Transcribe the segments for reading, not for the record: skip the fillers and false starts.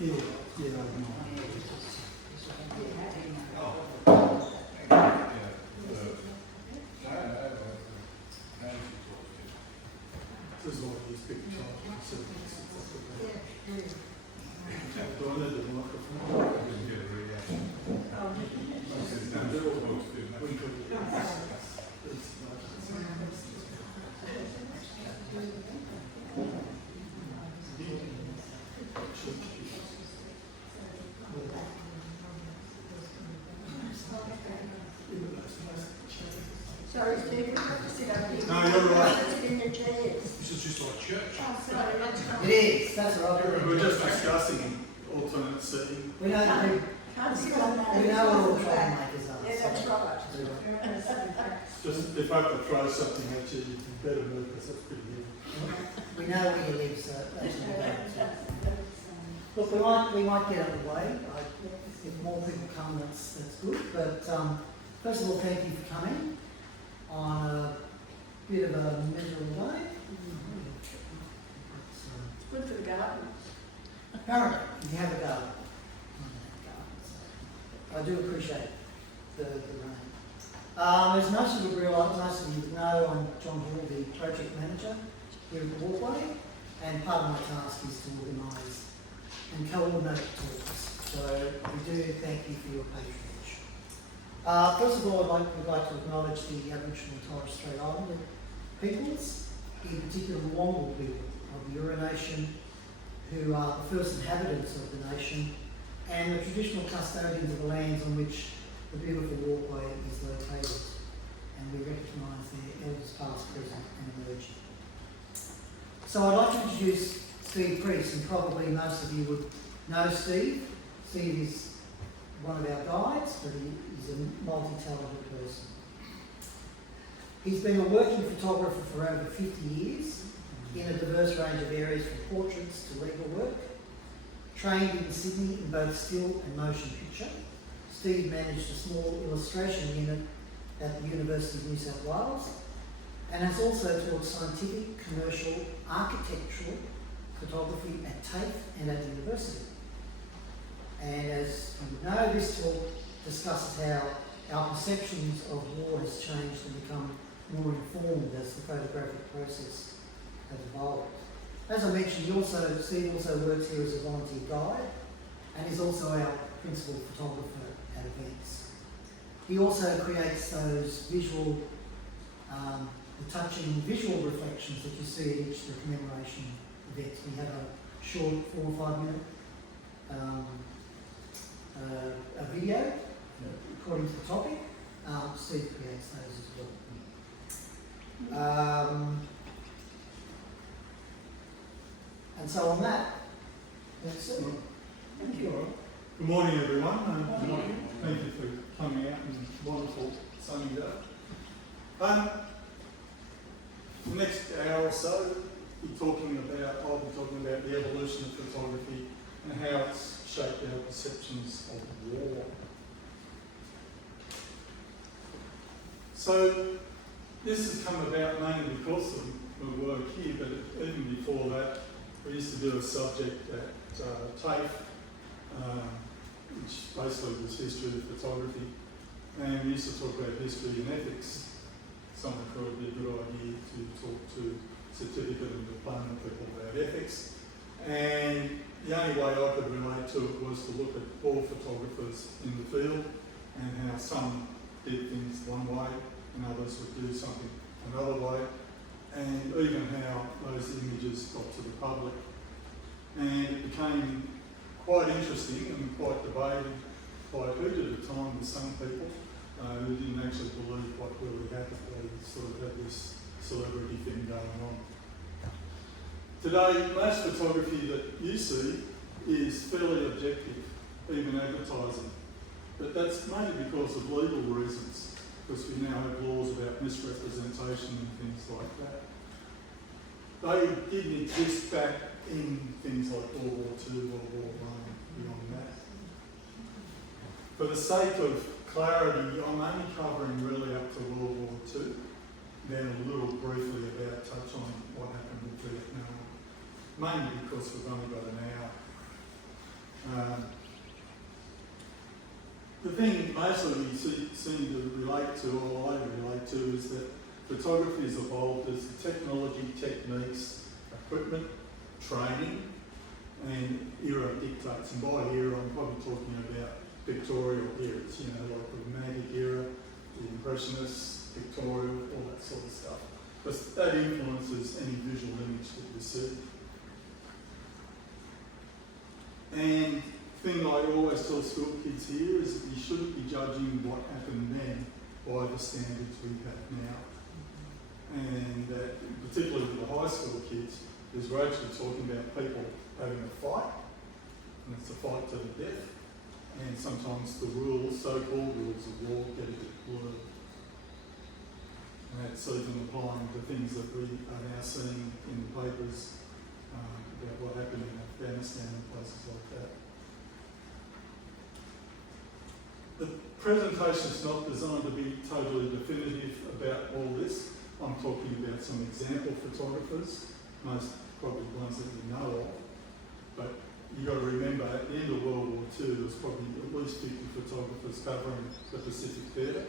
Yeah, yeah, I know. This is all these pictures. Do I need the microphone? Sorry, Steve, we have to sit up here. No, you're right. Sit in your chairs. This is just like church. Oh, sorry, that's right. It is, that's right. We're just discussing alternate seating. We know, Can't sit on that. we know what all troublemakers are. Yeah, that's right. Just if I could throw something at you, you can better move because that's pretty good. We know where you live, so that's all right. Look, we might get underway. If more people come, that's good. But first of all, thank you for coming on a bit of a miserable day. It's good for the garden. Apparently, you have a garden. I do appreciate the rain. As most of you realise, most of you know, I'm John Hill, the project manager here at the Walkway, and part of my task is to organise and coordinate talks. So we do thank you for your patronage. First of all, we'd like to acknowledge the Aboriginal and Torres Strait Islander peoples, in particular the Wongal people of the Eora Nation, who are the first inhabitants of the nation and the traditional custodians of the lands on which the beautiful Walkway is located. And we recognise their elders past, present and emerging. So I'd like to introduce Steve Preece, and probably most of you would know Steve. Steve is one of our guides, but he's a multi-talented person. He's been a working photographer for over 50 years in a diverse range of areas from portraits to legal work. Trained in Sydney in both still and motion picture, Steve managed a small illustration unit at the University of New South Wales and has also taught scientific, commercial, architectural photography at TAFE and at the university. And as you know, this talk discusses how our perceptions of war has changed and become more informed as the photographic process has evolved. As I mentioned, Steve also works here as a volunteer guide and is also our principal photographer at events. He also creates those visual, the touching visual reflections that you see at each of the commemoration events. We have a short 4 or 5 minute a video according to the topic. Steve creates those as well. And so on that, that's it. Thank you. Good morning, everyone. Thank you for coming out and wonderful sunny day. The next hour or so, I'll be talking about the evolution of photography and how it's shaped our perceptions of war. So this has come about mainly because of my work here, but even before that, we used to do a subject at TAFE, which basically was history of photography, and we used to talk about history and ethics. Someone thought it would be a good idea to talk to certificate and diploma people about ethics, and the only way I could relate to it was to look at all photographers in the field and how some did things one way and others would do something another way, and even how those images got to the public. And it became quite interesting and quite debated, quite heated at times with some people who didn't actually believe what really happened. They sort of had this celebrity thing going on. Today, most photography that you see is fairly objective, even advertising. But that's mainly because of legal reasons, because we now have laws about misrepresentation and things like that. They didn't exist back in things like World War II, World War I, beyond that. For the sake of clarity, I'm only covering really up to World War II, then a little briefly about touch on what happened in Vietnam, mainly because we've only got an hour. The thing mostly we seem to relate to, or I relate to, is that photography has evolved as the technology, techniques, equipment, training, and era dictates. And by era, I'm probably talking about pictorial eras, you know, like the Romantic era, the Impressionists, Victorial, all that sort of stuff. Because that influences any visual image that you see. And the thing I always tell school kids here is that you shouldn't be judging what happened then by the standards we have now. And particularly with the high school kids, is we're actually talking about people having a fight, and it's a fight to the death. And sometimes the rules, so-called rules of war, get a bit blurred. And that's even applying to things that we are now seeing in the papers about what happened in Afghanistan and places like that. The presentation is not designed to be totally definitive about all this. I'm talking about some example photographers, most probably ones that you know of. But you've got to remember, at the end of World War II, there was probably at least 50 photographers covering the Pacific Theatre.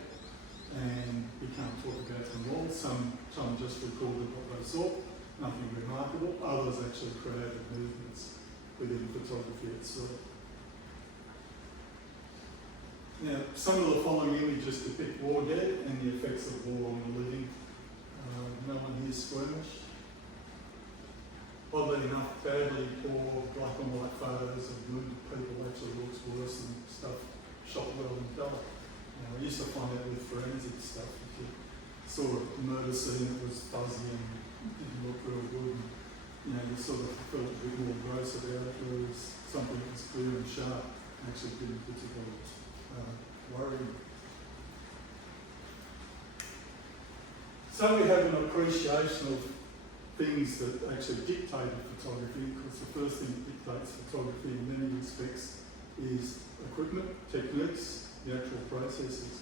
And we can't talk about them all. Some just recorded what they saw, nothing remarkable. Others actually created movements within photography itself. Now, some of the following images depict war dead and the effects of war on the living. No one here squirmish. Oddly enough, badly poor black and white photos of wounded people actually looks worse than stuff shot well in colour. I used to find out with forensic stuff, if you saw a murder scene that was fuzzy and didn't look real good, and, you know, you sort of felt a bit more gross about it, whereas something that was clear and sharp actually didn't particularly worry me. So we have an appreciation of things that actually dictated photography, because the first thing that dictates photography in many respects is equipment, techniques, the actual processes,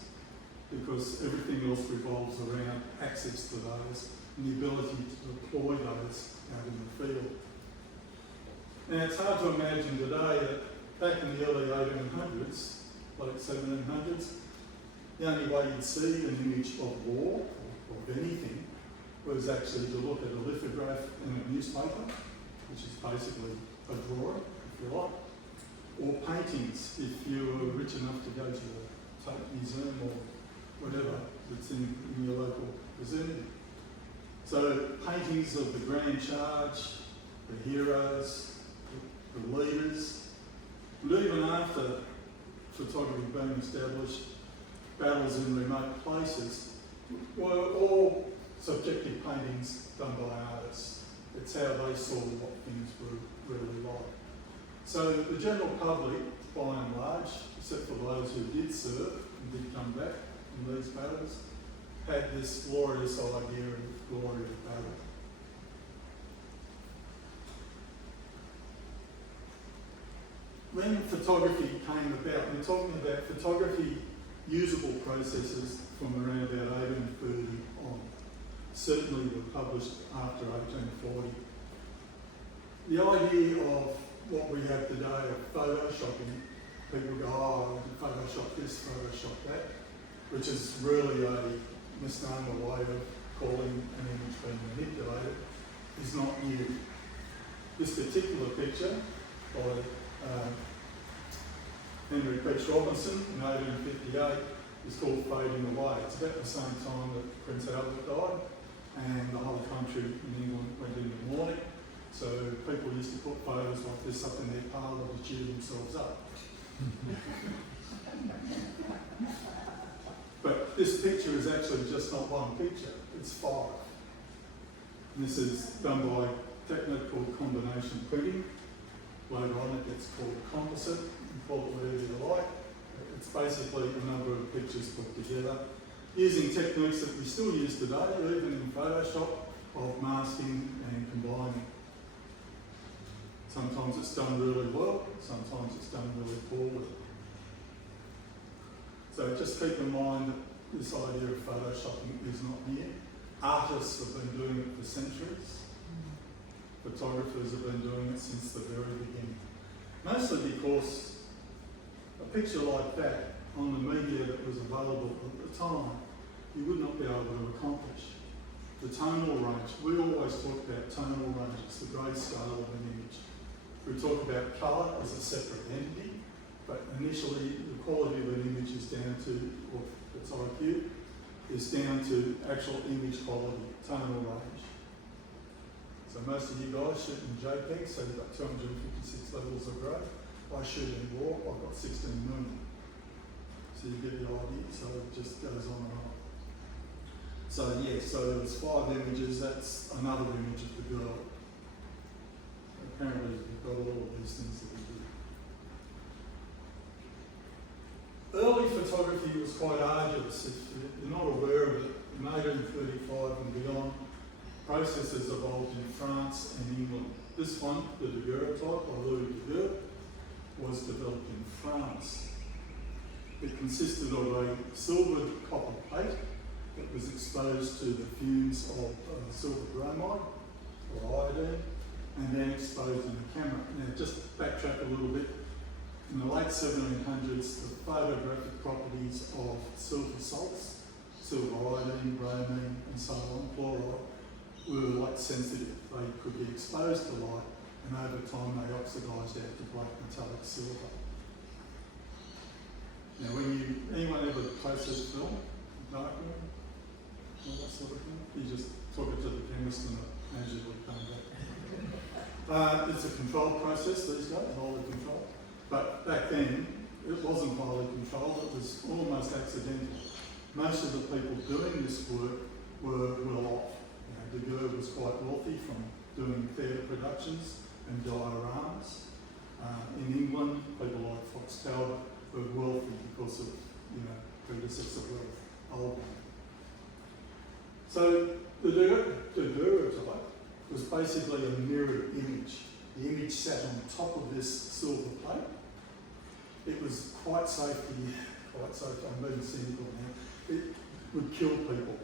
because everything else revolves around access to those and the ability to deploy those out in the field. Now, it's hard to imagine today that back in the early 1800s, late 1700s, the only way you'd see an image of war or of anything was actually to look at a lithograph in a newspaper, which is basically a drawing, if you like, or paintings if you were rich enough to go to the Tate Museum or whatever that's in your local vicinity. So paintings of the grand charge, the heroes, the leaders, and even after photography being established, battles in remote places were all subjective paintings done by artists. It's how they saw what things were really like. So the general public, by and large, except for those who did serve and did come back in these battles, had this glorious idea of glory of battle. When photography came about, we're talking about photography usable processes from around about 1830 on. Certainly were published after 1840. The idea of what we have today of photoshopping, people go, oh, I can Photoshop this, Photoshop that, which is really a misnomer way of calling an image being manipulated, is not new. This particular picture by Henry Peach Robinson in 1858 is called Fading Away. It's about the same time that Prince Albert died, and the whole country in England went into mourning. So people used to put photos like this up in their parlour to cheer themselves up. But this picture is actually just not one picture, it's 5. And this is done by a technique called combination printing. Later on it gets called a composite, you call it whatever you like. It's basically a number of pictures put together using techniques that we still use today, even in Photoshop, of masking and combining. Sometimes it's done really well, sometimes it's done really poorly. So just keep in mind that this idea of photoshopping is not new. Artists have been doing it for centuries. Photographers have been doing it since the very beginning. Most mostly because a picture like that on the media that was available at the time, you would not be able to accomplish. The tonal range, we always talk about tonal range, it's the grayscale of an image. We talk about colour as a separate entity, but initially the quality of an image is down to, or its IQ, is down to actual image quality, tonal range. So most of you guys shoot in JPEG, so you've got 256 levels of grey. I shoot in RAW, I've got 16 million. So you get the idea, so it just goes on and on. So yeah, so there's 5 images, that's another image of the girl. Apparently we've got all of these things that we do. Early photography was quite arduous. If you're not aware of it, in 1835 and beyond, processes evolved in France and England. This one, the daguerreotype by Louis Daguerre, was developed in France. It consisted of a silvered copper plate that was exposed to the fumes of silver bromide or iodine, and then exposed in a camera. Now, just backtrack a little bit. In the late 1700s, the photographic properties of silver salts, silver iodine, bromine, and so on, chloride, were light sensitive. They could be exposed to light, and over time they oxidised out to black metallic silver. Now, anyone ever process film, darkroom, all that sort of thing? You just took it to the chemist and it magically came back. It's a controlled process these days, highly controlled. But back then, it wasn't highly controlled, it was almost accidental. Most of the people doing this work were well off. Daguerre was quite wealthy from doing theatre productions and dioramas. In England, people like Fox Talbot were wealthy because of, predecessor wealth, old one. So the daguerreotype was basically a mirrored image. The image sat on top of this silver plate. It was quite safe, I'm being cynical now, it would kill people,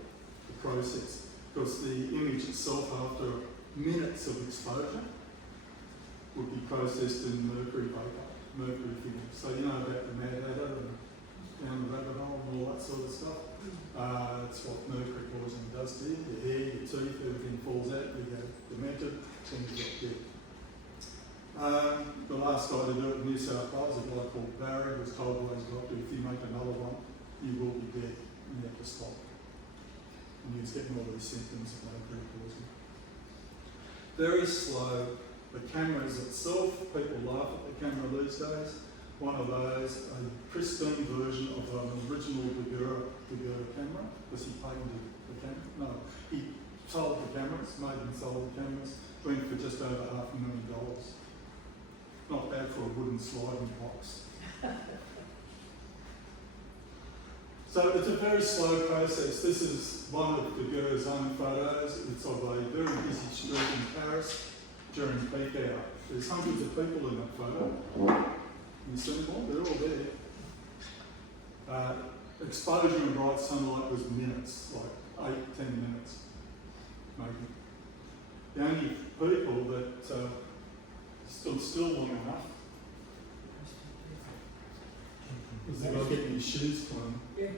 the process, because the image itself, after minutes of exposure, would be processed in mercury vapor, mercury fumes. So you know about the Mad Hatter and down the rabbit hole and all that sort of stuff. It's what mercury poisoning does to you. Your hair, your teeth, everything falls out, you go demented, then you get dead. The last guy to do it in New South Wales, a guy called Barry, was told by his doctor, if you make another one, you will be dead. And you have to stop. And he was getting all these symptoms of mercury poisoning. Very slow. The cameras itself, people laugh at the camera these days. One of those, a pristine version of an original Daguerre camera, because he patented the camera. No, he sold the cameras, made and sold the cameras, went for just over $500,000. Not bad for a wooden sliding box. So it's a very slow process. This is one of Daguerre's own photos. It's of a very busy street in Paris during peak hour. There's hundreds of people in that photo. You see them all? They're all there. Exposure in bright sunlight was minutes, like 8-10 minutes, maybe. The only people that stood still long enough was the guy getting his shoes clean. Yeah.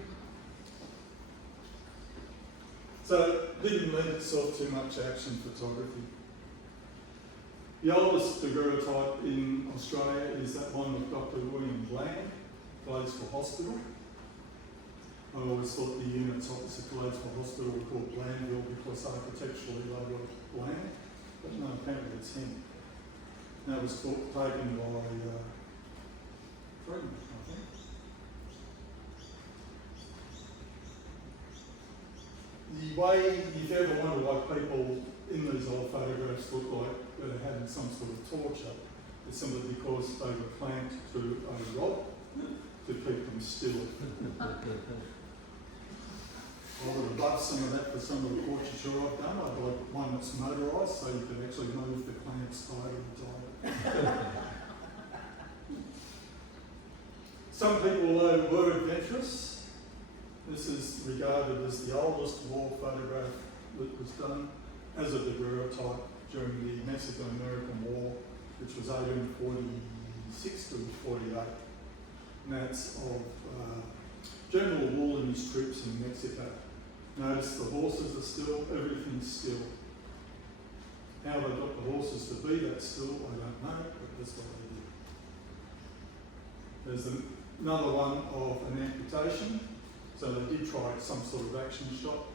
So it didn't lend itself to much action photography. The oldest daguerreotype in Australia is that one of Dr. William Bland, Gladesville Hospital. I always thought the units opposite Gladesville Hospital were called Blandville because architecturally they were bland, but no, apparently it's him. And that was taken by Freeman, I think. The way, if you ever wonder why people in these old photographs look like they're having some sort of torture, it's simply because they were clamped to a rod to keep them still. I would have loved some of that for some of the portraiture I've done. I'd like one that's motorised so you can actually move the clamps tighter and tighter. Some people, though, were adventurous. This is regarded as the oldest war photograph that was done as a daguerreotype during the Mexican-American War, which was 1846 46 to 48. And that's of General Wool and his troops in Mexico. Notice the horses are still, everything's still. How they got the horses to be that still, I don't know, but that's what they did. There's another one of an amputation. So they did try some sort of action shot.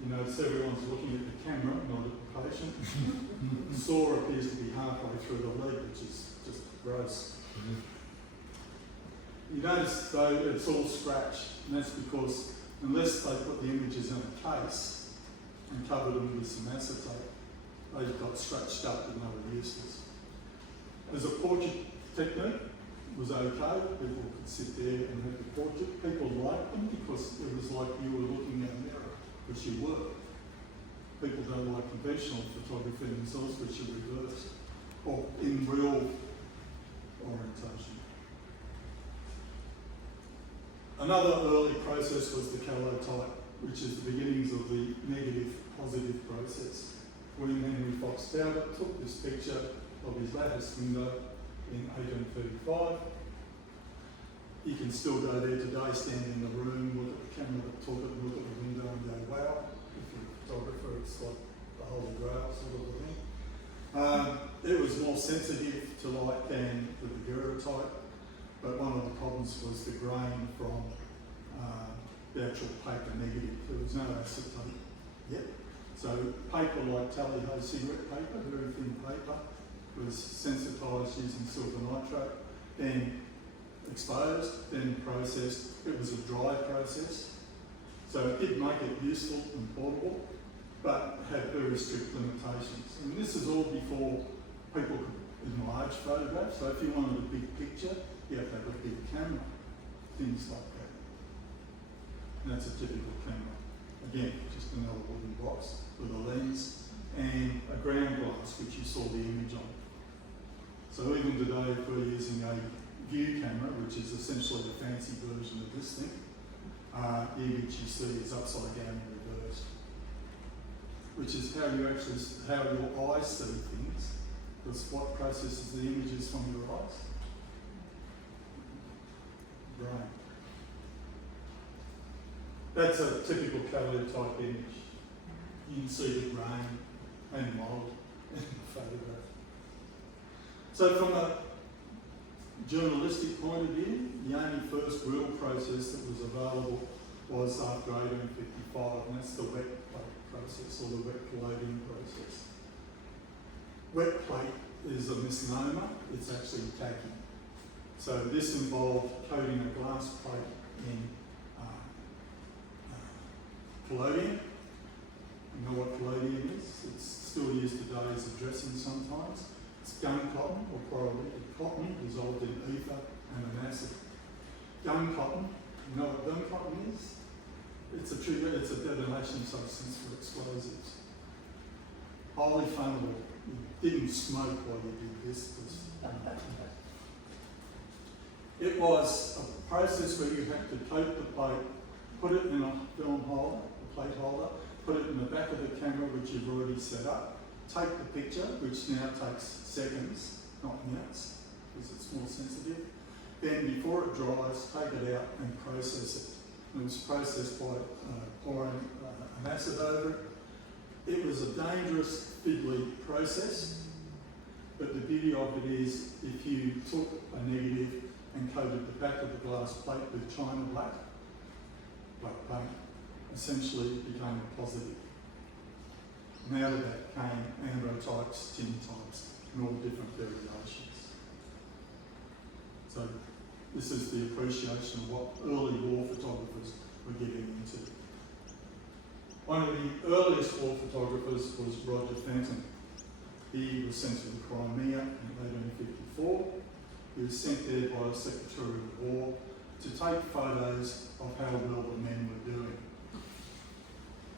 You notice everyone's looking at the camera, not at the patient. The saw appears to be halfway through the leg, which is just gross. You notice though it's all scratched, and that's because unless they put the images in a case and covered them with some acetate, they got scratched up and they were useless. As a portrait technique, it was okay. People could sit there and have the portrait. People liked them because it was like you were looking at a mirror, which you were. People don't like conventional photography themselves, which you reverse, or in real orientation. Another early process was the calotype, which is the beginnings of the negative-positive process. William Henry Fox Talbot took this picture of his lattice window in 1835. You can still go there today, stand in the room, look at the camera, talk it, look at the window and go, wow. If you're a photographer, it's like the Holy Grail sort of a thing. It was more sensitive to light than the daguerreotype, but one of the problems was the grain from the actual paper negative. There was no acetate yet. So paper like tally-ho cigarette paper, very thin paper, was sensitised using silver nitrate, then exposed, then processed. It was a dry process. So it did make it useful and portable, but had very strict limitations. And this is all before people could enlarge photographs. So if you wanted a big picture, you have to have a big camera, things like that. And that's a typical camera. Again, just another wooden box with a lens and a ground glass, which you saw the image on. So even today, if we're using a view camera, which is essentially a fancy version of this thing, the image you see is upside down and reversed, which is how you actually, how your eyes see things. Because what processes the images from your eyes? Brain. That's a typical calotype image. You can see the grain and mould in the photograph. So from a journalistic point of view, the only first real process that was available was after 1855, and that's the wet plate process, or the wet plating process. Wet plate is a misnomer, it's actually tacky. So this involved coating a glass plate in collodion. You know what collodion is? It's still used today as a dressing sometimes. It's gun cotton, or pyrolytic cotton, dissolved in ether and an acid. Gun cotton, you know what gun cotton is? It's a trigger, it's a detonation substance for explosives. Highly flammable. You didn't smoke while you did this. It was a process where you had to coat the plate, put it in a film holder, a plate holder, put it in the back of the camera, which you've already set up, take the picture, which now takes seconds, not minutes, because it's more sensitive. Then before it dries, take it out and process it. And it was processed by pouring an acid over it. It was a dangerous, fiddly process, but the beauty of it is if you took a negative and coated the back of the glass plate with China black paint, essentially it became a positive. And out of that came ambrotypes, tintypes, and all different variations. So this is the appreciation of what early war photographers were getting into. One of the earliest war photographers was Roger Fenton. He was sent to the Crimea in 1854. He was sent there by the Secretary of War to take photos of how well the men were doing.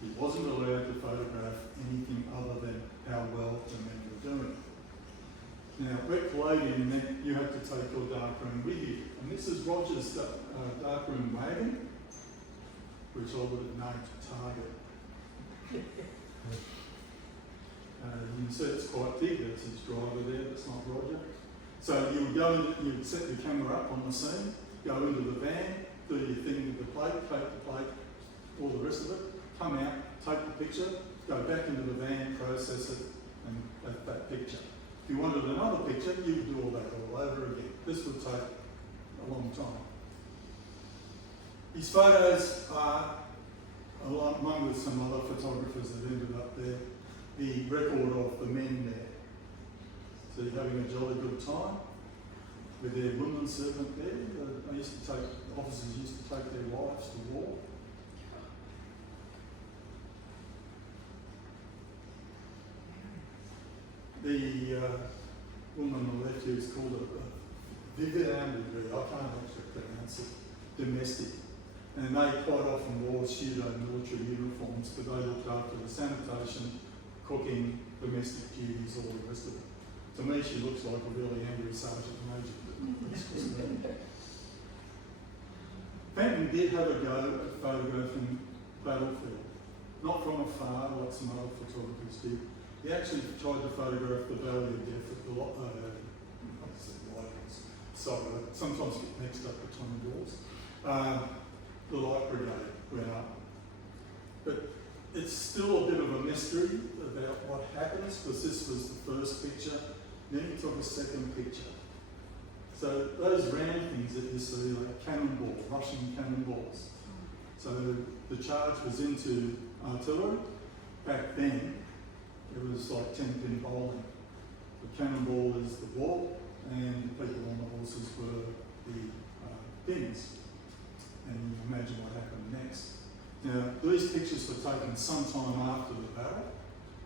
He wasn't allowed to photograph anything other than how well the men were doing. Now, wet collodion meant you had to take your darkroom with you. And this is Roger's darkroom wagon, which I would have named Target. You can see it's quite big. That's his driver there. That's not Roger. So you would set your camera up on the scene, go into the van, do your thing with the plate, take the plate, all the rest of it, come out, take the picture, go back into the van, process it, and that picture. If you wanted another picture, you would do all that all over again. This would take a long time. His photos are, along with some other photographers that ended up there, the record of the men there. So you're having a jolly good time with their women servant there. Officers used to take their wives to war. The woman on the left here is called a videographer, I can't actually pronounce it, domestic. And they quite often wore pseudo military uniforms, but they looked after the sanitation, cooking, domestic duties, all the rest of it. To me, she looks like a really angry sergeant major. Fenton did have a go at photographing battlefield, not from afar like some other photographers did. He actually tried to photograph the Valley of Death at the sorry, sometimes get mixed up between wars. The Light Brigade went up. But it's still a bit of a mystery about what happens, because this was the first picture, then he took a second picture. So those round things that you see, like cannonballs, Russian cannonballs. So the charge was into artillery. Back then, it was like 10-pin bowling. The cannonball is the ball, and the people on the horses were the pins. And you imagine what happened next. Now, these pictures were taken sometime after the battle,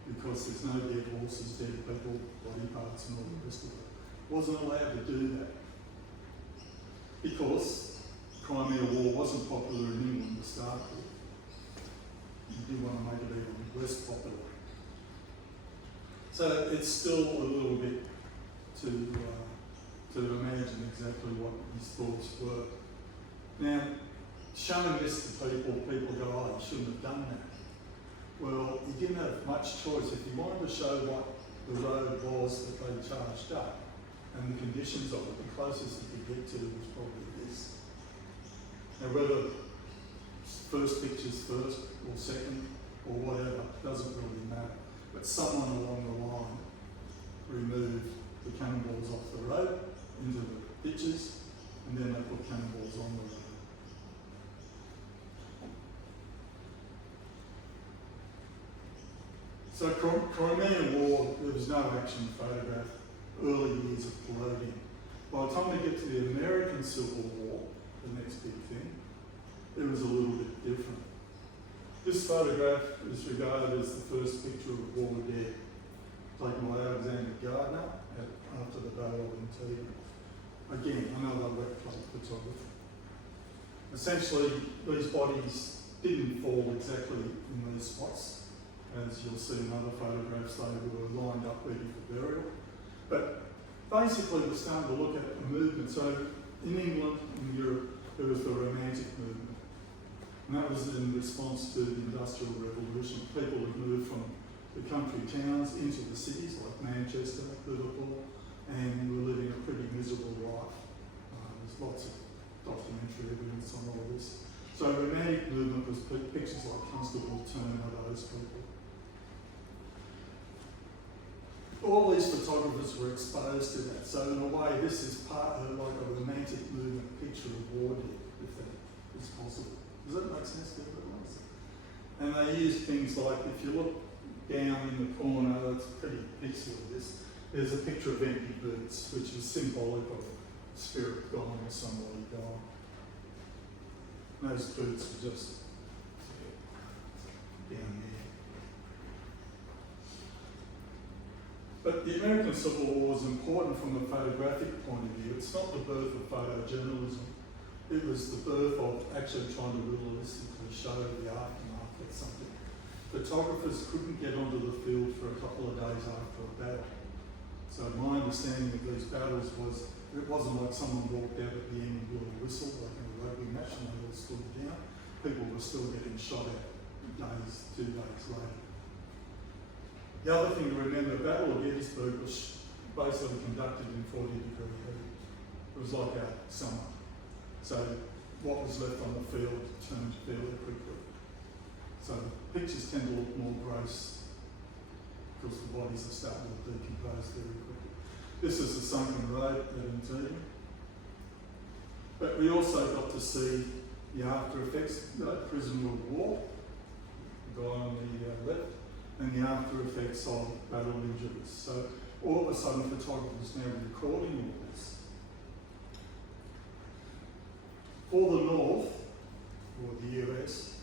because there's no dead horses, dead people, body parts, and all the rest of it. Wasn't allowed to do that, because the Crimea War wasn't popular in England to start with. You did want to make it even less popular. So it's still a little bit to imagine exactly what his thoughts were. Now, showing this to people go, oh, you shouldn't have done that. Well, he didn't have much choice. If he wanted to show what the road was that they charged up and the conditions of it, the closest he could get to was probably this. Now, whether first picture's first or second or whatever, doesn't really matter. But someone along the line removed the cannonballs off the road into the ditches, and then they put cannonballs on the road. So Crimean War, there was no action photographed, early years of collodion. By the time we get to the American Civil War, the next big thing, it was a little bit different. This photograph is regarded as the first picture of war dead, taken by Alexander Gardner after the Battle of Antietam. Again, another wet plate photography. Essentially, these bodies didn't fall exactly in these spots. As you'll see in other photographs, they were lined up ready for burial. But basically, we're starting to look at a movement. So in England, in Europe, there was the Romantic movement. And that was in response to the Industrial Revolution. People had moved from the country towns into the cities, like Manchester, Liverpool, and were living a pretty miserable life. There's lots of documentary evidence on all this. So the Romantic movement was pictures like Constable Turner, those people. All these photographers were exposed to that. So in a way, this is part of like a Romantic movement picture of war dead, if that is possible. Does that make sense to everyone? And they use things like, if you look down in the corner, that's a pretty pixel of this. There's a picture of empty boots, which is symbolic of spirit gone or somebody gone. Those boots are just down there. But the American Civil War was important from a photographic point of view. It's not the birth of photojournalism. It was the birth of actually trying to realistically show the aftermath of something. Photographers couldn't get onto the field for a couple of days after a battle. So my understanding of these battles was, it wasn't like someone walked out at the end and blew a whistle like in a rugby match and they all stood down. People were still getting shot at 2 days later. The other thing to remember, the Battle of Gettysburg was basically conducted in 40-degree heat. It was like our summer. So what was left on the field turned fairly quickly. So the pictures tend to look more gross because the bodies are starting to decompose very quickly. This is the sunken road at Antietam. But we also got to see the after effects, the prisoner of war, the guy on the left, and the after effects of battle injuries. So all of a sudden, photographers now recording all this. For the North, or the US,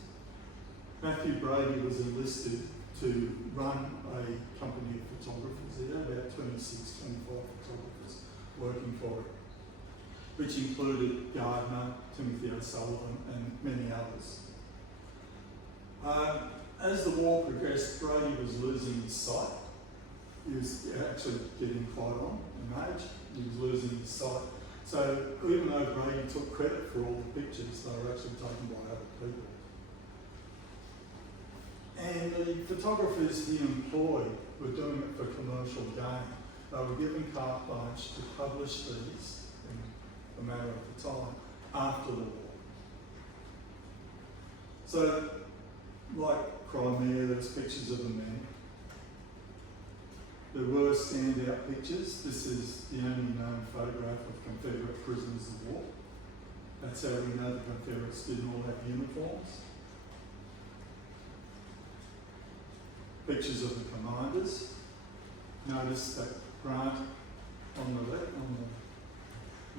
Matthew Brady was enlisted to run a company of photographers. There were about 26, 25 photographers working for it, which included Gardner, Timothy O'Sullivan, and many others. As the war progressed, Brady was losing his sight. He was actually getting quite on in age. He was losing his sight. So even though Brady took credit for all the pictures, they were actually taken by other people. And the photographers he employed were doing it for commercial gain. They were given carte blanche to publish these in a matter of time after the war. So, like Crimea, there's pictures of the men. There were standout pictures. This is the only known photograph of Confederate prisoners of war. That's how we know the Confederates didn't all have uniforms. Pictures of the commanders. Notice that Grant on the left,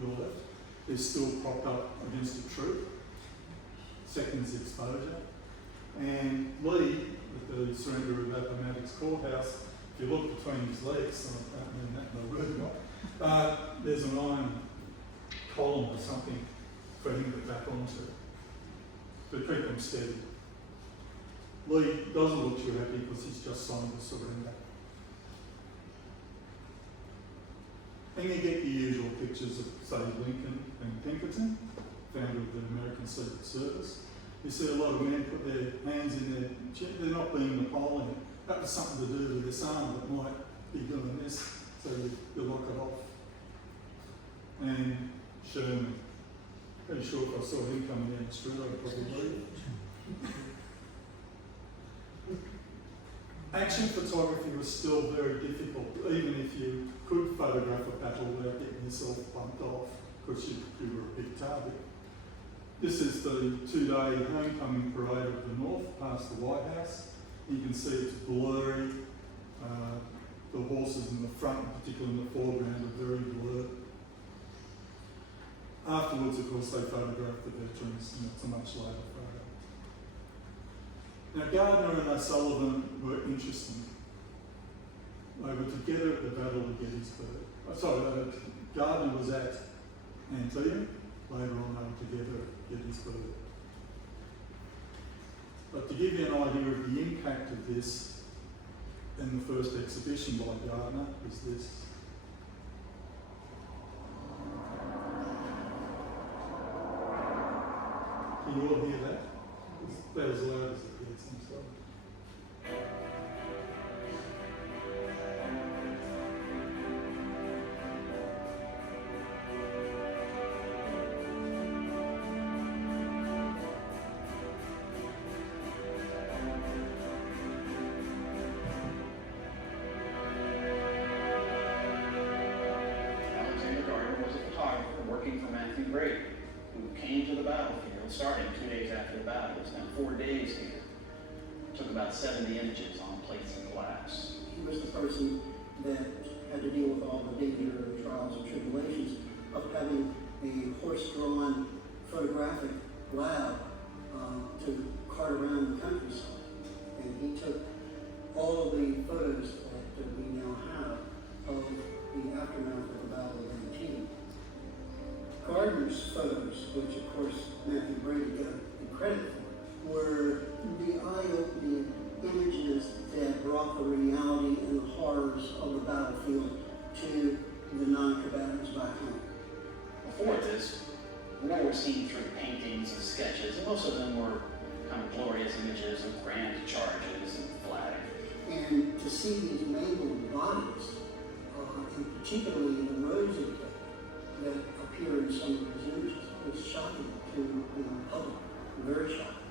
your left, is still propped up against a troop. Seconds exposure. And Lee, with the surrender of Appomattox Courthouse, if you look between his legs, I don't mean that in a rude way, there's an iron column or something for him to back onto to keep him steady. Lee doesn't look too happy because he's just signed the surrender. And you get the usual pictures of, say, Lincoln and Pinkerton, founder of the American Secret Service. You see a lot of men put their hands in their chest. They're not being Napoleon. That was something to do with this arm that might be doing this, so you lock it off. And Sherman. Pretty sure if I saw him coming down the street, I'd probably leave. Action photography was still very difficult, even if you could photograph a battle without getting yourself bumped off, because you were a big target. This is the two-day homecoming parade of the North past the White House. You can see it's blurry. The horses in the front, particularly in the foreground, are very blurred. Afterwards, of course, they photographed the veterans, and it's a much later photo. Now, Gardner and O'Sullivan were interesting. They were together at the Battle of Gettysburg. Gardner was at Antietam. Later on, they were together at Gettysburg. But to give you an idea of the impact of this in the first exhibition by Gardner is this. Can you all hear that? It's about as loud as it gets, I'm sorry. Starting 2 days after the battle. He spent 4 days here. Took about 70 images on plates and glass. He was the person that had to deal with all the danger, trials, and tribulations of having a horse-drawn photographic lab to cart around the countryside. And he took all of the photos that we now have of the aftermath of the Battle of Antietam. Gardner's photos, which of course Matthew Brady got the credit for, were the eye-opening images that brought the reality and the horrors of the battlefield to the non-combatants back home. Before this, war was seen through paintings and sketches, and most of them were kind of glorious images of grand charges and flag. And to see these mangled bodies and particularly in the roads that appear in some of those images, is shocking to the public, very shocking.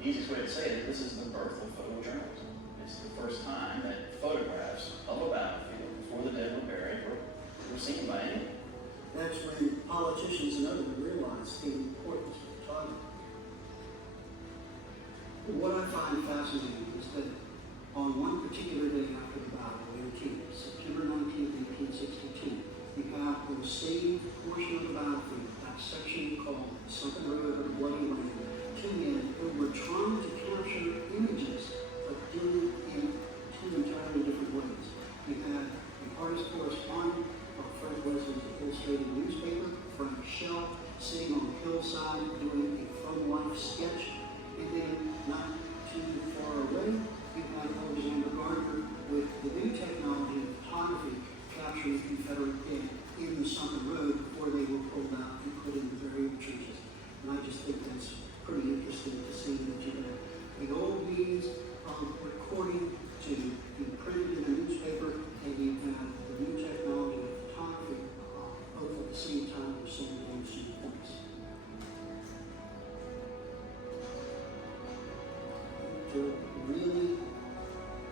The easiest way to say it, this is the birth of photojournalism. It's the first time that photographs of a battlefield before the dead were buried were seen by anyone. That's when politicians and others realize the importance of photography. What I find fascinating is that on one particular day after the battle, September 19, 1862, you have on the same portion of the battlefield, that section called the Sunken Road or Bloody Land, two men who were trying to capture images, but doing it in two entirely different ways. You had an artist correspondent of Frank Wesley's illustrated newspaper, Frank Shell, sitting on the hillside doing a from-life sketch, and then not too far away, you had Alexander Gardner with the new technology of photography capturing Confederate dead in the Sunken Road before they were pulled out and put in the burial trenches. And I just think that's pretty interesting to see that you have the old means of recording to be printed in a newspaper, and you have the new technology of photography both at the same time with some of those two points. To really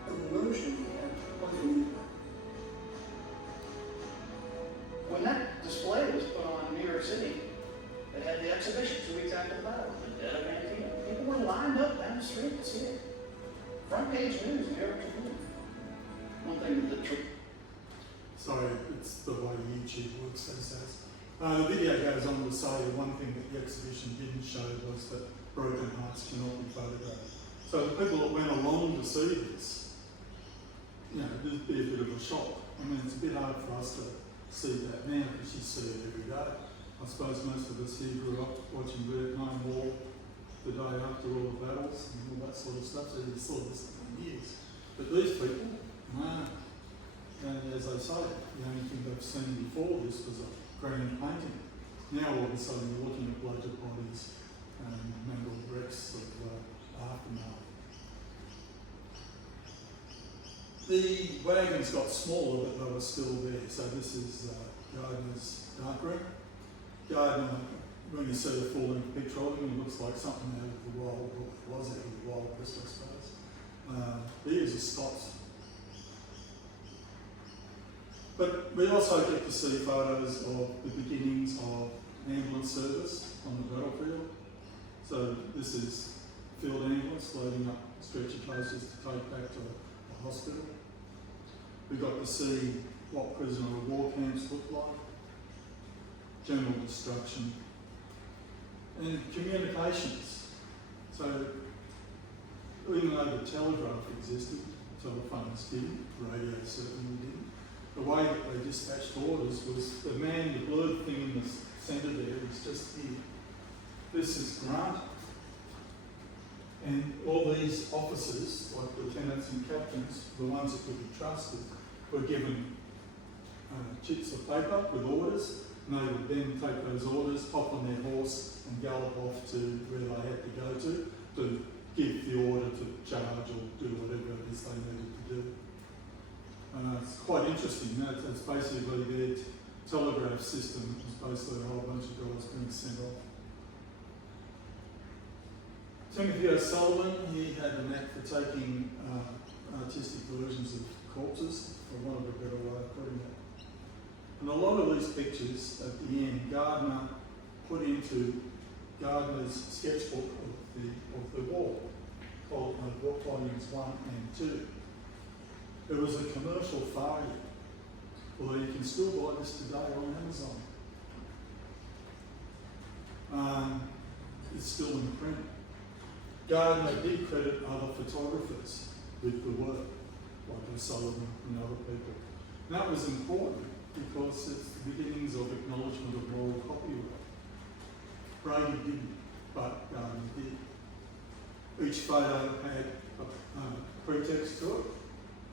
emotionally have quite an impact. When that display was put on in New York City, they had the exhibition 2 weeks after the battle, the dead of Antietam. People were lined up down the street to see it. Front page news, New York Tribune. One thing that Sorry, it's the way YouTube works these days. The video goes on to say the one thing that the exhibition didn't show was that broken hearts cannot be photographed. So the people that went along to see this, it'd be a bit of a shock. I mean, it's a bit hard for us to see that now because you see it every day. I suppose most of us here grew up watching Vietnam War the day after all the battles and all that sort of stuff, so you saw this in years. But these people, no. And as I say, the only thing they've seen before this was a grand painting. Now all of a sudden you're looking at bloated bodies and mangled wrecks of aftermath. The wagons got smaller, but they were still there. So this is Gardner's darkroom. Gardner, when you see the full-length picture of him, it looks like something out of the Wild, or was out of the Wild West, I suppose. He is a Scots. But we also get to see photos of the beginnings of ambulance service on the battlefield. So this is field ambulance loading up stretcher cases to take back to a hospital. We got to see what prisoner of war camps looked like, general destruction, and communications. So even though the telegraph existed, telephones didn't, radio certainly didn't. The way that they dispatched orders was the man, the blurred thing in the centre there is just here. This is Grant. And all these officers, like lieutenants and captains, the ones that could be trusted, were given chits of paper with orders, and they would then take those orders, hop on their horse and gallop off to where they had to go to give the order to charge or do whatever it is they needed to do. It's quite interesting. It's basically their telegraph system was basically a whole bunch of guys being sent off. Timothy O'Sullivan, he had a knack for taking artistic versions of corpses, for want of a better way of putting it. And a lot of these pictures at the end, Gardner put into Gardner's sketchbook of the war, called War Volumes 1 and 2. It was a commercial failure, although you can still buy this today on Amazon. It's still in print. Gardner did credit other photographers with the work, like O'Sullivan and other people. And that was important because it's the beginnings of acknowledgement of moral copyright. Brady didn't, but Gardner did. Each photo had a pretext to it,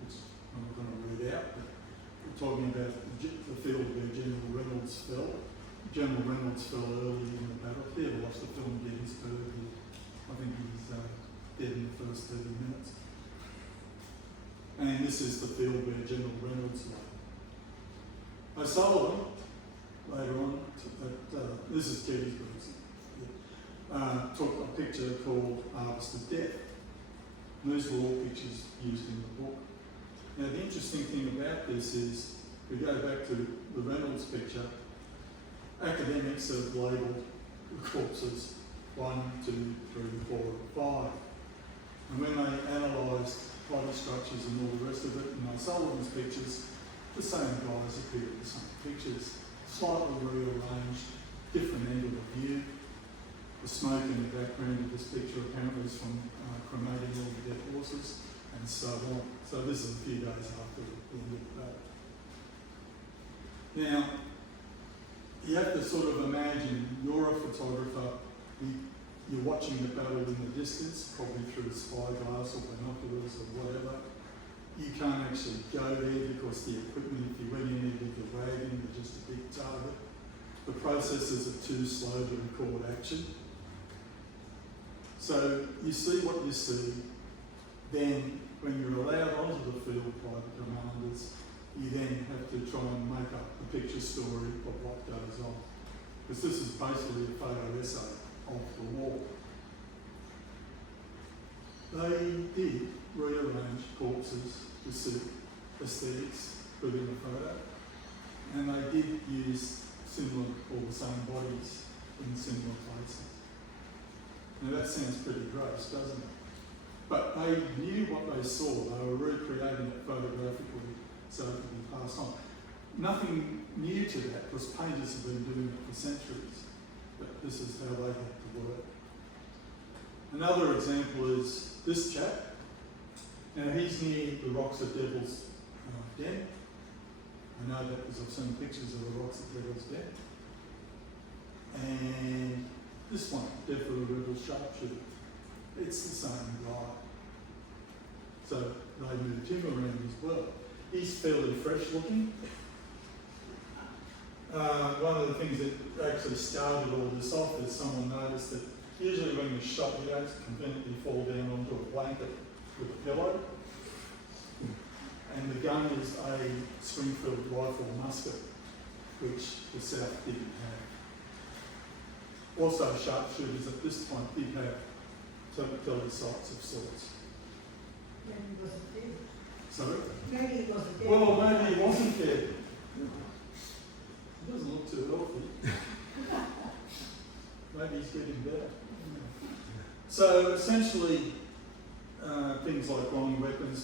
which I'm not going to read out, but we're talking about the field where General Reynolds fell. General Reynolds fell early in the battle. If you ever watched the film Gettysburg, I think he's dead in the first 30 minutes. And this is the field where General Reynolds lay. O'Sullivan, later on, this is Gettysburg, took a picture called Harvest of Death. And these were all pictures used in the book. Now the interesting thing about this is, if we go back to the Reynolds picture, academics have labelled the corpses 1, 2, 3, 4, and 5. And when they analysed body structures and all the rest of it in O'Sullivan's pictures, the same guys appear in the same pictures, slightly rearranged, different angle of view. The smoke in the background of this picture apparently is from cremating all the dead horses, and so on. So this is a few days after the end of the battle. Now, you have to sort of imagine you're a photographer, you're watching the battle in the distance, probably through a spyglass or binoculars or whatever. You can't actually go there because the equipment, if you went in there with the wagon, you're just a big target. The processors are too slow to record action. So you see what you see, then when you're allowed onto the field by the commanders, you then have to try and make up a picture story of what goes on. Because this is basically a photo essay of the war. They did rearrange corpses to suit aesthetics within the photo, and they did use similar or the same bodies in similar places. Now that sounds pretty gross, doesn't it? But they knew what they saw. They were recreating it photographically so it could be passed on. Nothing new to that, because painters have been doing it for centuries. But this is how they had to work. Another example is this chap. Now he's near the rocks of Devil's Den. I know that because I've seen pictures of the rocks at Devil's Den. And this one, Death of the Rebel Sharpshooter. It's the same guy. So they moved him around as well. He's fairly fresh looking. One of the things that actually started all this off is someone noticed that usually when you're shot, you don't conveniently fall down onto a blanket with a pillow. And the gun is a Springfield rifle musket, which the South didn't have. Also, sharpshooters at this point did have tele sights of sorts. Maybe he wasn't dead. Sorry? Maybe he wasn't dead. Well, maybe he wasn't dead. He doesn't look too healthy. Maybe he's getting better. So essentially, things like bombing weapons,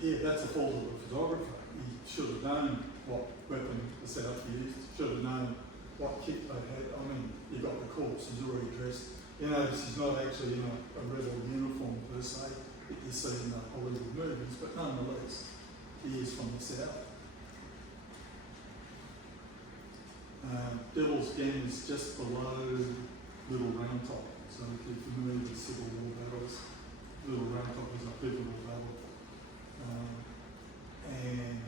yeah, that's a fault of the photographer. He should have known what weapon the South used, should have known what kit they had. I mean, you got the corpse, he's already dressed. You know, this is not actually in a rebel uniform per se that you see in the Hollywood movies, but nonetheless, he is from the South. Devil's Den is just below Little Round Top. So if you're familiar with Civil War battles, Little Round Top is a pivotal battle. And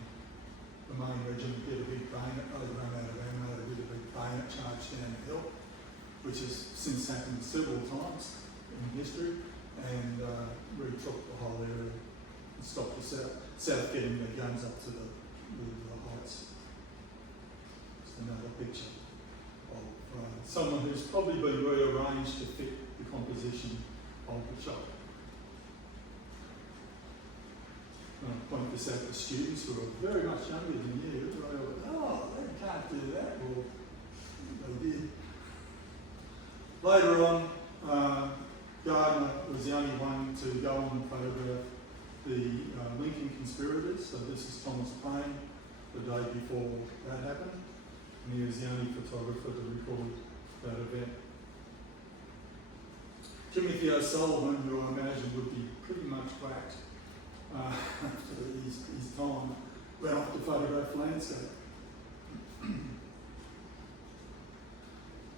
the main regiment did a big bayonet, they ran out of ammo, they did a big bayonet charge down the hill, which has since happened several times in history, and retook the whole area and stopped the South getting their guns up to the heights. Just another picture of someone who's probably been rearranged to fit the composition of the shot. I point this out to students who are very much younger than you. They go, oh, they can't do that. Well, they did. Later on, Gardner was the only one to go on and photograph the Lincoln conspirators. So this is Thomas Paine, the day before that happened. And he was the only photographer to record that event. Timothy O'Sullivan, who I imagine would be pretty much whacked after his time, went off to photograph landscape.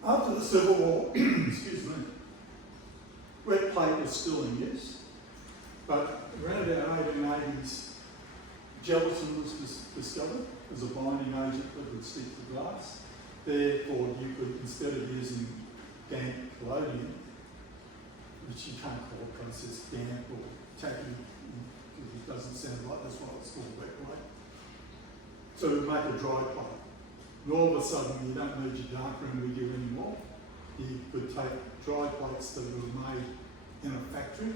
After the Civil War, excuse me, wet plate was still in use, but around about 1880s, gelatin was discovered as a binding agent that would stick to glass. Therefore, you could, instead of using damp collodion, which you can't call a process damp or tacky, because it doesn't sound right, that's why it's called wet plate. to make a dry plate. And all of a sudden, you don't need your darkroom with you anymore. You could take dry plates that were made in a factory,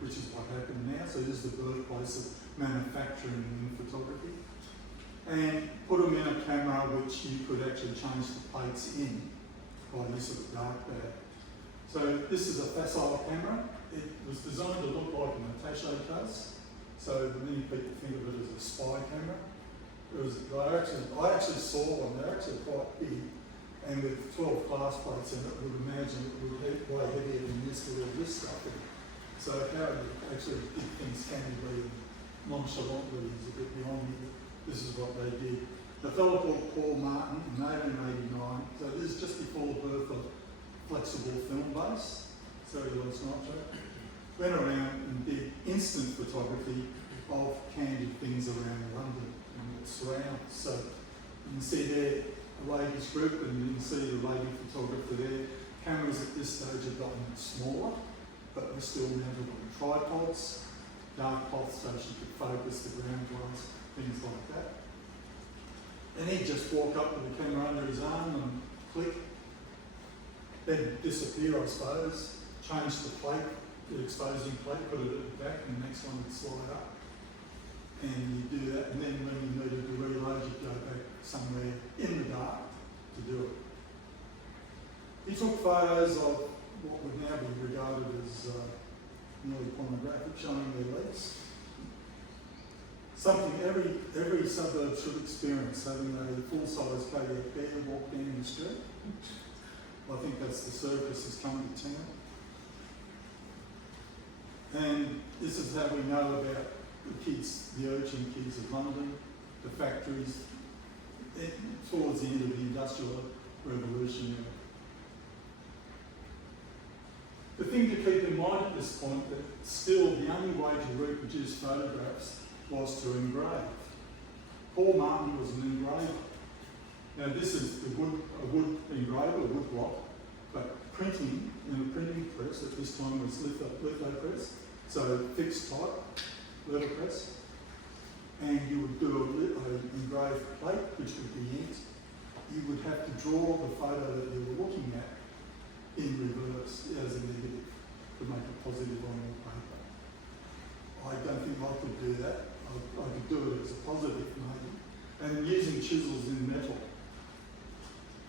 which is what happened now. So this is the birthplace of manufacturing in photography. And put them in a camera which you could actually change the plates in by use of a dark bag. So this is a facile camera. It was designed to look like an attaché case. So many people think of it as a spy camera. I actually saw one. They're actually quite big, and with 12 glass plates in it, I would imagine it would be way heavier than this with all this stuff in it. So how actually big things can be nonchalantly is a bit beyond me, but this is what they did. A fellow called Paul Martin in 1889, so this is just before the birth of flexible film base, celluloid snapshot, went around and did instant photography of candid things around London and its surrounds. So you can see there a ladies group, and you can see the lady photographer there. Cameras at this stage have gotten smaller, but they're still mounted on tripods, dark cloth so she could focus the ground glass, things like that. And he'd just walk up with the camera under his arm and click, then disappear, I suppose, change the plate, the exposing plate, put it at the back, and the next one would slide up. And you do that, and then when you needed to reload, you'd go back somewhere in the dark to do it. He took photos of what would now be regarded as nearly pornographic, showing their legs. Something every suburb should experience, having a full-size cardiac bear walk down the street. I think that's the circus has come to town. And this is how we know about the kids, the urchin kids of London, the factories, towards the end of the Industrial Revolution. The thing to keep in mind at this point that still the only way to reproduce photographs was to engrave. Paul Martin was an engraver. Now this is a wood engraver, wood block, but printing in a printing press at this time was litho press, so fixed type, letterpress, and you would do an engraved plate, which would be inked. You would have to draw the photo that you were looking at in reverse as a negative to make it positive on your paper. I don't think I could do that. I could do it as a positive maybe. And using chisels in metal,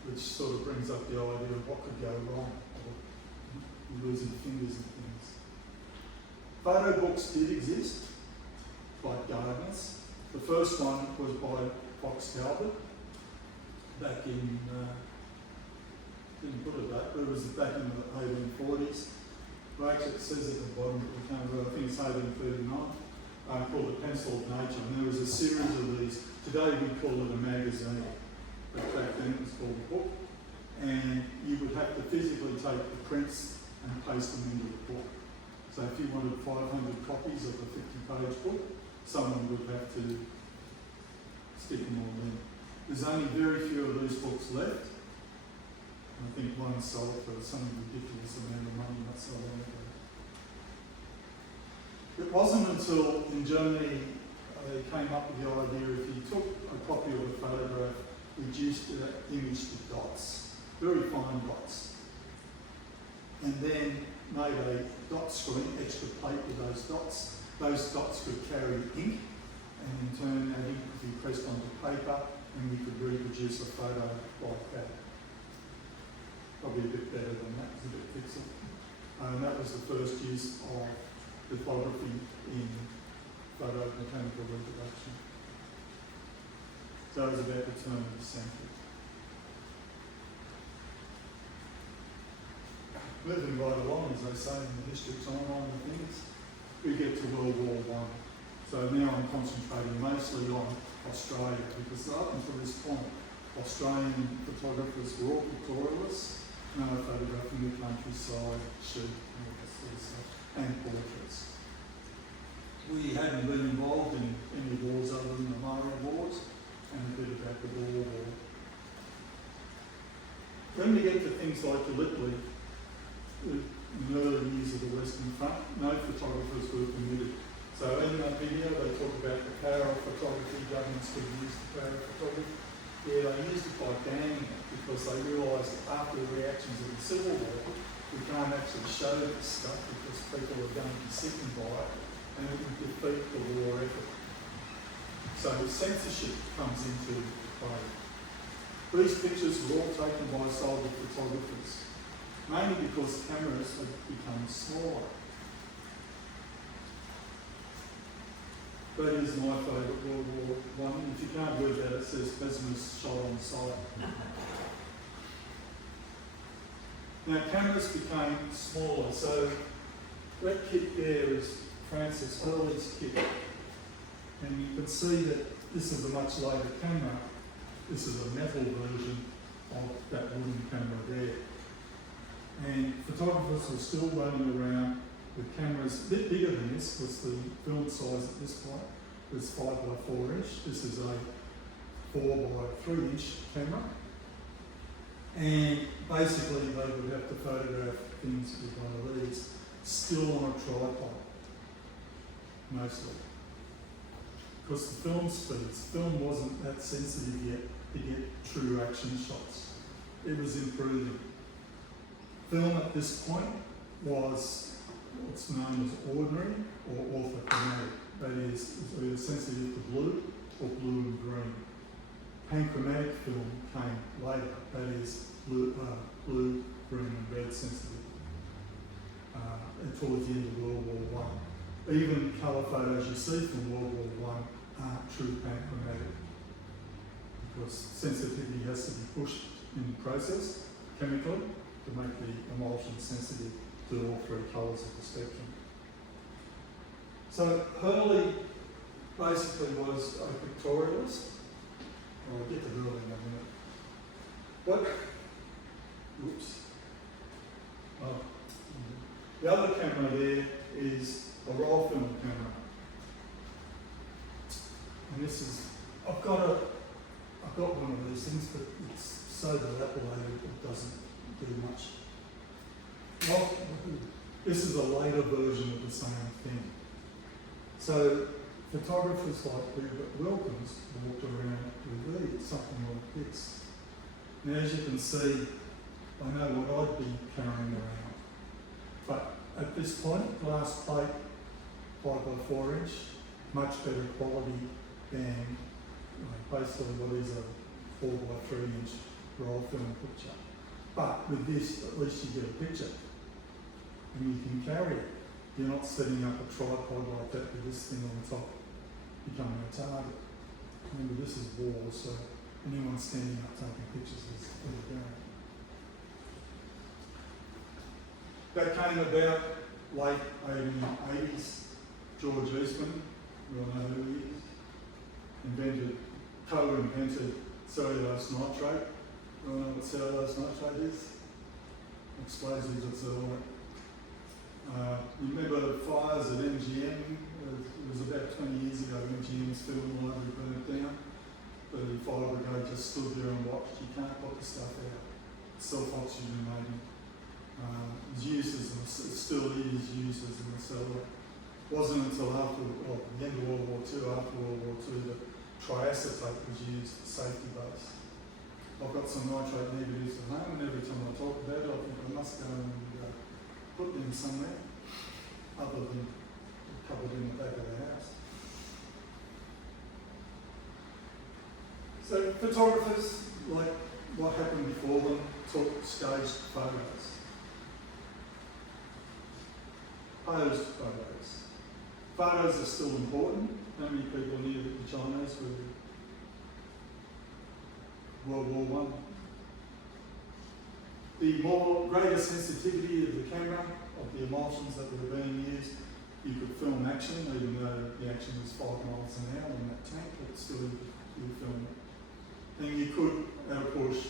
which sort of brings up the idea of what could go wrong, or losing fingers and things. Photo books did exist, like Gardner's. The first one was by Fox Talbot back in, didn't put a date, but it was back in the 1840s. Well, actually it says at the bottom, I think it's 1839, called A Pencil of Nature. And there was a series of these. Today we call it a magazine, but back then it was called a book. And you would have to physically take the prints and paste them into the book. So if you wanted 500 copies of a 50-page book, someone would have to stick them all in. There's only very few of these books left. I think one sold for some ridiculous amount of money not so long ago. It wasn't until in Germany they came up with the idea if you took a copy of a photograph, reduced that image to dots, very fine dots, and then made a dot screen, extra plate with those dots. Those dots could carry ink, and in turn that ink could be pressed onto paper, and we could reproduce a photo like that. Probably a bit better than that, it's a bit pixel. And that was the first use of lithography in photomechanical reproduction. So it was about the turn of the century. Moving right along, as they say in the history timeline of things, we get to World War I. So now I'm concentrating mostly on Australia, because up until this point, Australian photographers were all pictorialists, no photographing the countryside, sheep, and all that sort of stuff, and portraits. We hadn't been involved in any wars other than the Murray Wars, and a bit about the Boer War. When we get to things like Gallipoli, in the early years of the Western Front, no photographers were permitted. So in that video, they talk about the power of photography, governments could use the power of photography. Yeah, they used it by banning it because they realised that after the reactions of the Civil War, we can't actually show this stuff because people are going to be sickened by it and it would defeat the war effort. So censorship comes into play. These pictures were all taken by soldier photographers, mainly because cameras have become smaller. That is my favourite World War I. If you can't read that, it says Bismarck shot on sight. Now cameras became smaller, so that kit there is Francis Hurley's kit. And you can see that this is a much later camera. This is a metal version of that wooden camera there. And photographers were still running around with cameras a bit bigger than this, because the film size at this point was 5 by 4 inch. This is a 4 by 3 inch camera. And basically they would have to photograph things with one of these, still on a tripod, mostly. Because the film wasn't that sensitive yet to get true action shots. It was improving. Film at this point was what's known as ordinary or orthochromatic. That is, it's either sensitive to blue or blue and green. Panchromatic film came later. That is blue, green and red sensitive. Towards the end of World War I. Even colour photos you see from World War I aren't true panchromatic because sensitivity has to be pushed in the process chemically to make the emulsion sensitive to all three colours of the spectrum. So Hurley basically was a pictorialist. I'll get to Hurley in a minute. What? Oops. Oh. The other camera there is a roll film camera. And this is, I've got one of these things, but it's so dilapidated it doesn't do much. Well, this is a later version of the same thing. So photographers like Hubert Wilkins walked around with these, something like this. Now as you can see, I know what I'd be carrying around. But at this point, glass plate, 5 by 4 inch, much better quality than basically what is a 4 by 3 inch roll film picture. But with this, at least you get a picture and you can carry it. You're not setting up a tripod like that with this thing on top, becoming a target. Remember, this is war, so anyone standing up taking pictures is fair game. That came about late 80s. George Eastman, we all know who he is, co-invented cellulose nitrate. We all know what cellulose nitrate is? Explosives at Zerlite. You remember the fires at MGM? It was about 20 years ago. MGM's film library burnt down. The fire brigade just stood there and watched. You can't put the stuff out. Self-oxygenating. It was used as, it still is used as an accelerant. It wasn't until after, well, the end of World War II, after World War II, that triacetate was used as safety base. I've got some nitrate negatives at home, and every time I talk about it, I think I must go and put them somewhere, other than covered in the back of the house. So photographers, like what happened before them, took staged photos. Posed photos. Photos are still important. How many people knew that the Chinese were World War I? The greater sensitivity of the camera, of the emulsions that were being used, you could film action, even though the action was 5 miles an hour in that tank, but still you could film it. And you could, at a push,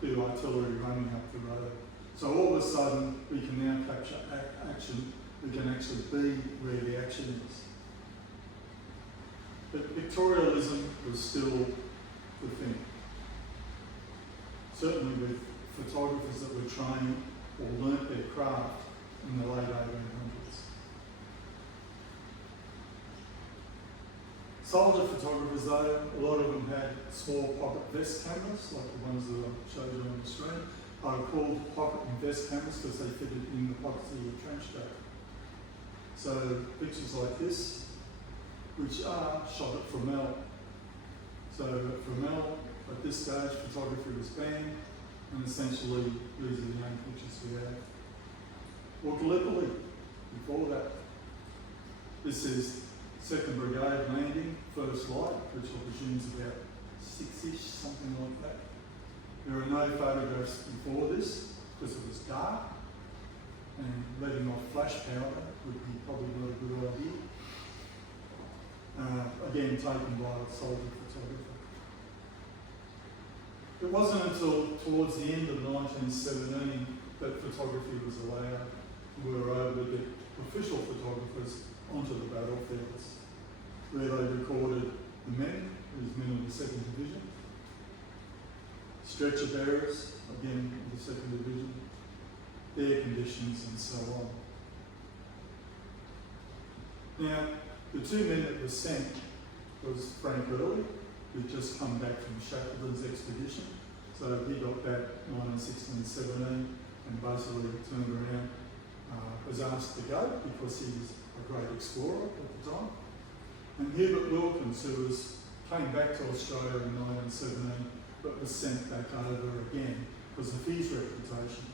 do artillery running up the road. So all of a sudden, we can now capture action. We can actually be where the action is. But pictorialism was still the thing. Certainly with photographers that were trained or learnt their craft in the late 1800s. Soldier photographers though, a lot of them had small pocket vest cameras, like the ones that I showed you on the screen, are called pocket and vest cameras because they fitted in the pockets of your trench coat. So pictures like this, which are shot at Fromell. So at Fromell, at this stage, photography was banned, and essentially these are the only pictures we have. Or Gallipoli, before that. This is 2nd Brigade landing, first light, which I presume is about 6-ish, something like that. There are no photographs before this, because it was dark, and letting off flash powder would be probably not a good idea. Again, taken by a soldier photographer. It wasn't until towards the end of 1917 that photography was allowed. We were able to get official photographers onto the battlefields, where they recorded the men, who's men of the 2nd Division, stretcher bearers, again of the 2nd Division, air conditions and so on. Now, the two men that were sent was Frank Early, who'd just come back from Shackleton's expedition. So he got back 1916-17 and basically turned around, was asked to go because he was a great explorer at the time. And Hubert Wilkins, who came back to Australia in 1917 but was sent back over again because of his reputation.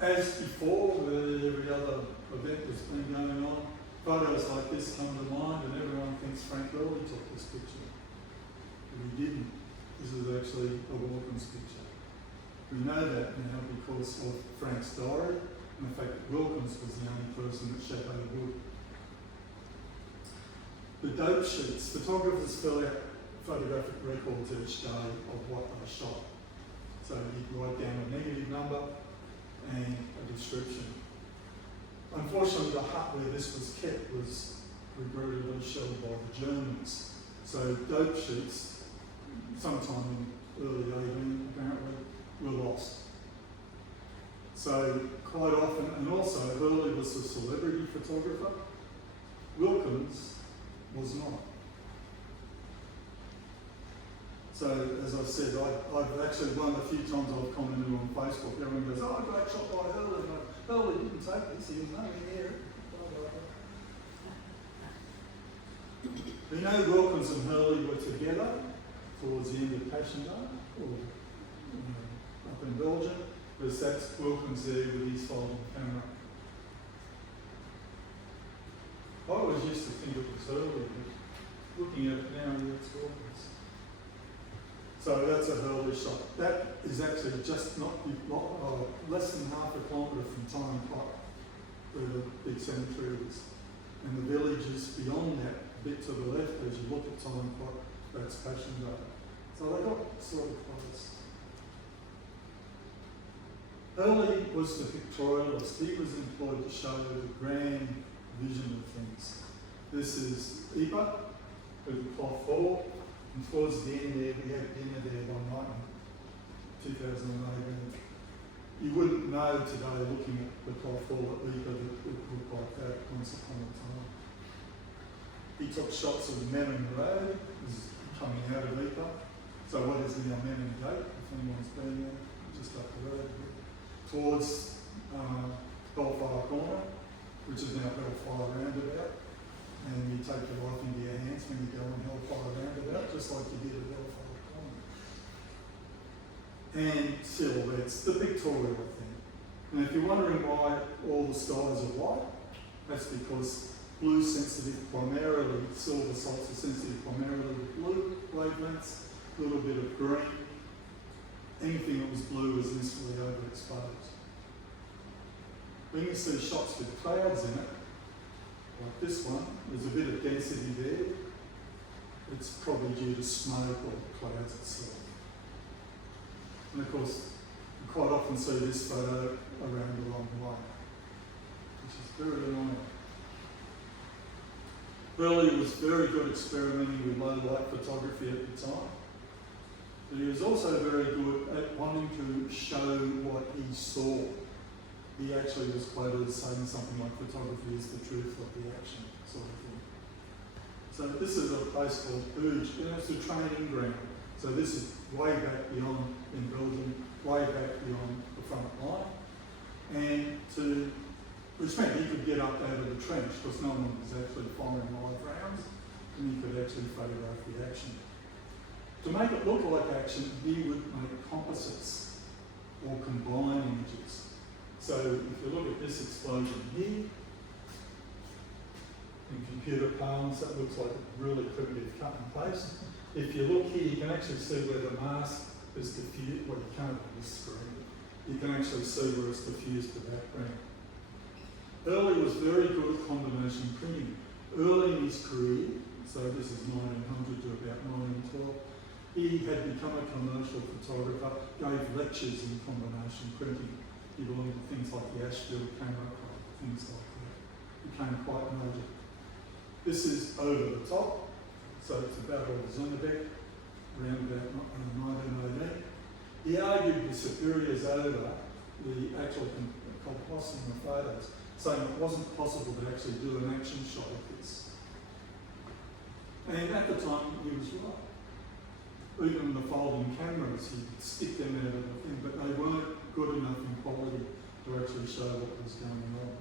As before, with every other event that's been going on, photos like this come to mind and everyone thinks Frank Early took this picture. But he didn't. This is actually a Wilkins picture. We know that now because of Frank's diary and the fact that Wilkins was the only person that shadowed wood. The dope sheets, photographers fill out photographic records each day of what they shot. So you'd write down a negative number and a description. Unfortunately, the hut where this was kept was regrettably shelled by the Germans. So dope sheets, sometime in early 18 apparently, were lost. So quite often, and also Hurley was a celebrity photographer, Wilkins was not. So as I said, I've actually one of the few times I've commented on Facebook, everyone goes, oh, I got shot by Hurley. And Hurley didn't take this, he was nowhere near it. We know Wilkins and Hurley were together towards the end of Passion Day, or up in Belgium, because that's Wilkins there with his folding camera. I always used to think it was Hurley, but looking at it now, it's Wilkins. So that's a Hurley shot. That is actually just not less than half a kilometre from Time Pot, where the big cemetery is. And the villages beyond that, a bit to the left, as you look at Time Pot, that's Passion Day. So they got sort of close. Hurley was the pictorialist. He was employed to show the grand vision of things. This is Iba with the cloth hall, and towards the end there, we had dinner there one night in 2018. You wouldn't know today, looking at the cloth hall at Iba, that it looked like that once upon a time. He took shots of the Menon Road, coming out of Iba. So what is now Menon Gate, if anyone's been there, just up the road. Towards Bellfire Corner, which is now Bellfire Roundabout, and you take your life into your hands when you go on Hellfire Roundabout, just like you did at Bellfire Corner. And silhouettes, the pictorial thing. And if you're wondering why all the skies are white, that's because blue sensitive primarily, silver salts are sensitive primarily to blue wavelengths, a little bit of green. Anything that was blue was instantly overexposed. When you see shots with clouds in it, like this one, there's a bit of density there. It's probably due to smoke or the clouds itself. And of course, you quite often see this photo around the wrong way, which is very annoying. Burley was very good experimenting with low light photography at the time. But he was also very good at wanting to show what he saw. he actually was quoted as saying something like photography is the truth of the action, sort of thing. So this is a place called Uge, and it's a training ground. So this is way back beyond in Belgium, way back beyond the front line. And which meant he could get up out of the trench because no one was actually firing live rounds, and he could actually photograph the action. To make it look like action, he would make composites or combine images. So if you look at this explosion here, in computer parlance, that looks like a really primitive cut and paste. If you look here, you can actually see where the mask is diffused. Well, you can't on this screen. You can actually see where it's diffused the background. Early was very good at combination printing. Early in his career, so this is 1900 to about 1912, he had become a commercial photographer, gave lectures in combination printing. He belonged to things like the Ashfield Camera Club, things like that. Became quite major. This is over the top, so it's a battle of Zonnebeke, around about 1918. He argued the superiors over the actual composting of photos, saying it wasn't possible to actually do an action shot of this. And at the time, he was right. Even the folding cameras, he'd stick them out of the thing, but they weren't good enough in quality to actually show what was going on.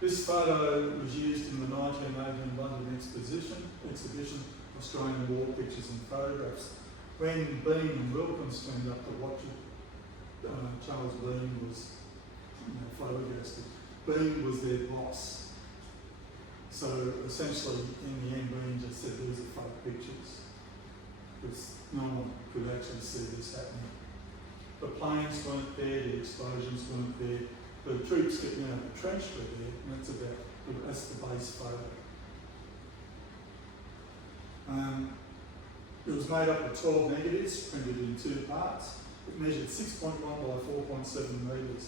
This photo was used in the 1918 London Exhibition, Australian War Pictures and Photographs. When Bean and Wilkins turned up to watch it, Charles Bean was flabbergasted. Bean was their boss. So essentially, in the end, Bean just said, these are fake pictures. Because no one could actually see this happening. The planes weren't there, the explosions weren't there, the troops getting out of the trench were there, and that's the base photo. It was made up of 12 negatives, printed in 2 parts. It measured 6.1 by 4.7 metres,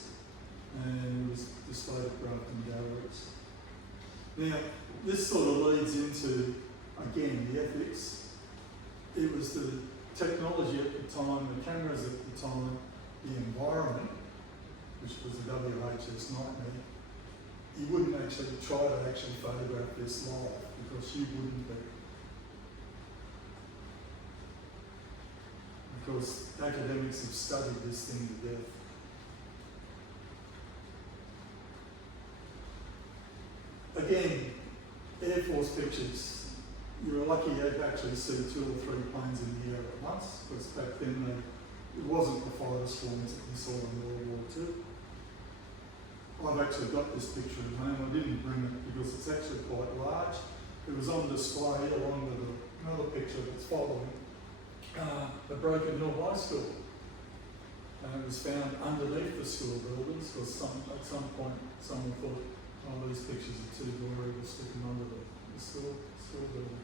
and it was displayed at Grafton Galleries. Now, this sort of leads into, again, the ethics. It was the technology at the time, the cameras at the time, the environment, which was the WHS nightmare. You wouldn't actually try to actually photograph this live because you wouldn't be. Because academics have studied this thing to death. Again, Air Force pictures. You were lucky you'd actually see 2 or 3 planes in the air at once, because back then it wasn't the fighter swarms that we saw in World War II. I've actually got this picture at home. I didn't bring it because it's actually quite large. It was on display along with another picture that's following the Broken Hill High School. And it was found underneath the school buildings because at some point someone thought, oh, these pictures are too gory, we'll stick them under the school building.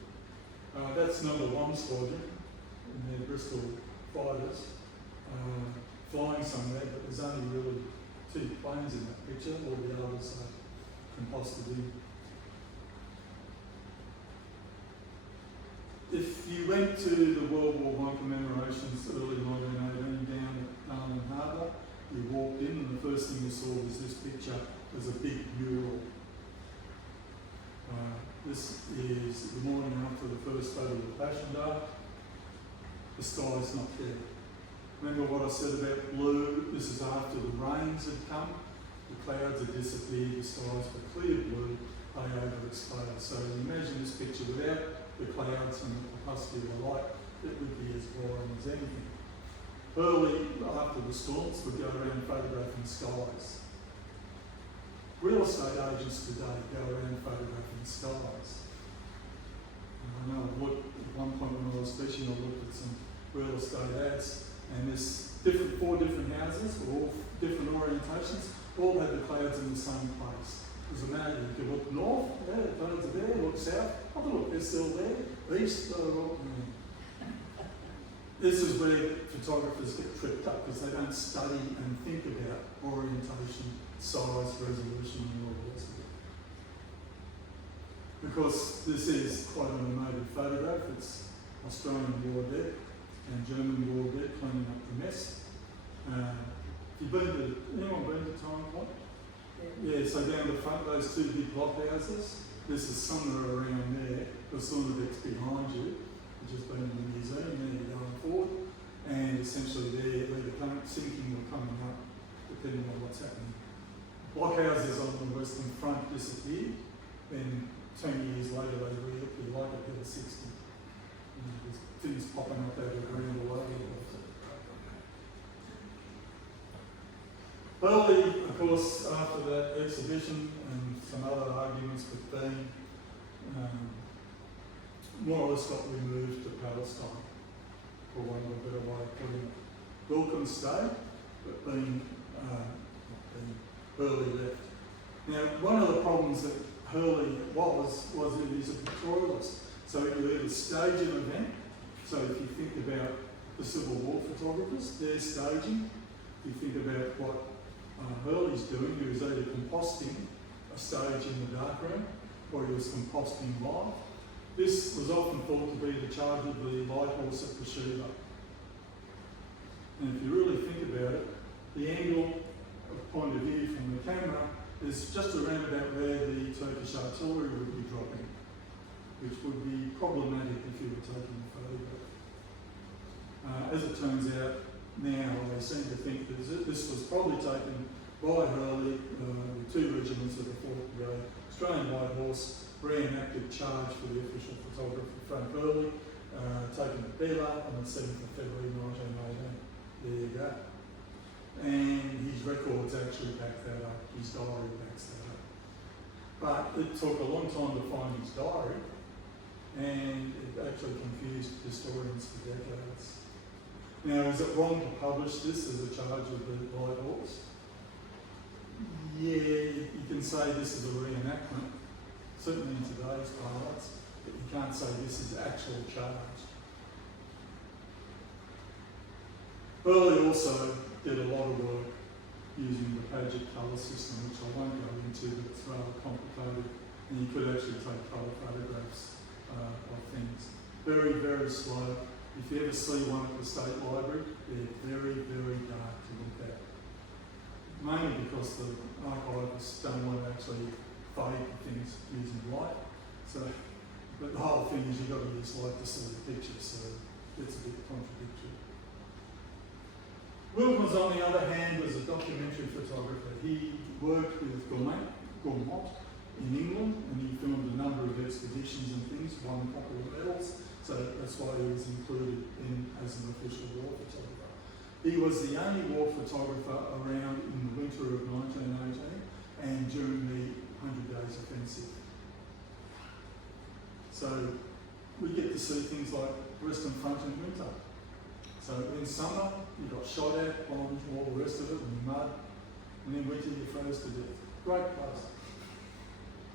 That's number 1 squadron in their Bristol fighters flying somewhere, but there's only really 2 planes in that picture, all the others are composted in. If you went to the World War I commemorations early 1918 down at Darwin Harbour, you walked in and the first thing you saw was this picture. There's a big mural. This is the morning after the first day of the Passion Day. The sky's not there. Remember what I said about blue? This is after the rains had come. The clouds had disappeared, the skies were clear blue, they overexposed. So imagine this picture without the clouds and the opacity of the light, it would be as boring as anything. Early, after the storms, we'd go around photographing skies. Real estate agents today go around photographing skies. And I know at one point when I was fishing, I looked at some real estate ads, and there's 4 different houses, all different orientations, all had the clouds in the same place. It was amazing. You could look north, yeah, the clouds are there, look south, oh look, they're still there, east, This is where photographers get tripped up because they don't study and think about orientation, size, resolution, and all that sort of thing. Because this is quite an emotive photograph. It's Australian war dead and German war dead cleaning up the mess. You've anyone been to Time Point? Yeah, so down the front, those two big blockhouses, this is somewhere around there, the sort of it's behind you, which has been in the museum, there you're going forward, and essentially there, where the current sinking or coming up, depending on what's happening. Blockhouses on the western front disappeared, then 10 years later they reappeared like a hill of 60. There's things popping up out of the ground all over the place. Early, of course, after that exhibition and some other arguments with Dean, more or less got removed to Palestine, for one or a better way of putting it. Wilkins stayed, but Hurley left. Now, one of the problems that Hurley was that he's a pictorialist. So you either stage an event, so if you think about the Civil War photographers, they're staging. If you think about what Hurley's doing, he was either composting a stage in the darkroom or he was composting live. This was often thought to be the charge of the light horse at the Shiva. And if you really think about it, the angle of point of view from the camera is just around about where the Turkish artillery would be dropping, which would be problematic if you were taking a photograph. As it turns out, now they seem to think that this was probably taken by Hurley, the two regiments of the 4th Brigade. Australian White Horse reenacted charge for the official photographer Frank Hurley, taken at Bela on the 7th of February 1918. There you go. And his records actually back that up, his diary backs that up. But it took a long time to find his diary, and it actually confused historians for decades. Now, is it wrong to publish this as a charge of the White Horse? Yeah, you can say this is a reenactment, certainly in today's parlance, but you can't say this is actual charge. Hurley also did a lot of work using the Paget colour system, which I won't go into, but it's rather complicated, and you could actually take colour photographs of things. Very, very slow. If you ever see one at the State Library, they're very, very dark to look at. Mainly because the archivists don't want to actually fade things using light. So, but the whole thing is you've got to use light to see the picture, so it's a bit contradictory. Wilkins, on the other hand, was a documentary photographer. He worked with Gourmet in England, and he filmed a number of expeditions and things, won popular medals, so that's why he was included in as an official war photographer. He was the only war photographer around in the winter of 1918 and during the 100 Days Offensive. So we get to see things like Western Front in winter. So in summer, you got shot at, bombed, all the rest of it, in the mud, and in winter you froze to death. Great place.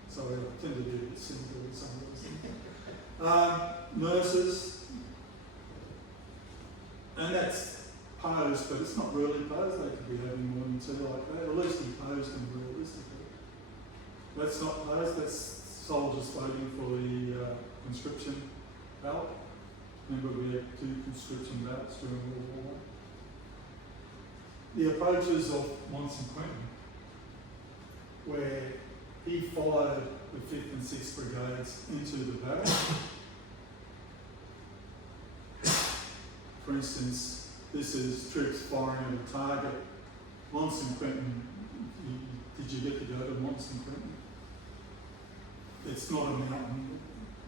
Sorry, I tend to be a bit cynical with some of those things. Nurses, and that's posed, but it's not really posed. They could be having morning tea like that. At least he posed them realistically. That's not posed, that's soldiers waiting for the conscription ballot. Remember, we had 2 conscription ballots during World War I. The approaches of Monson Quentin, where he followed the 5th and 6th Brigades into the barracks. For instance, this is troops firing at a target. Monson Quentin, did you get to go to Monson Quentin? It's not a mountain.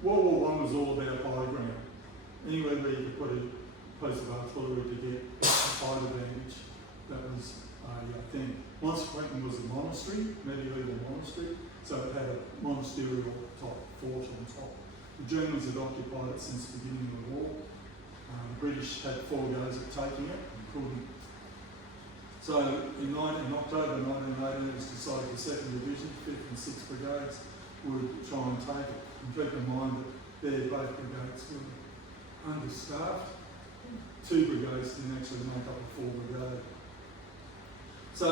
World War I was all about high ground. Anywhere where you could put a piece of artillery to get height advantage, that was a thing. Monson Quentin was a monastery, medieval monastery, so it had a monasterial type fort on top. The Germans had occupied it since the beginning of the war. The British had 4 goes at taking it and couldn't. So in October 1918 it was decided the 2nd Division, 5th and 6th Brigades would try and take it. And keep in mind that both brigades were understaffed. 2 brigades didn't actually make up a 4 brigade. So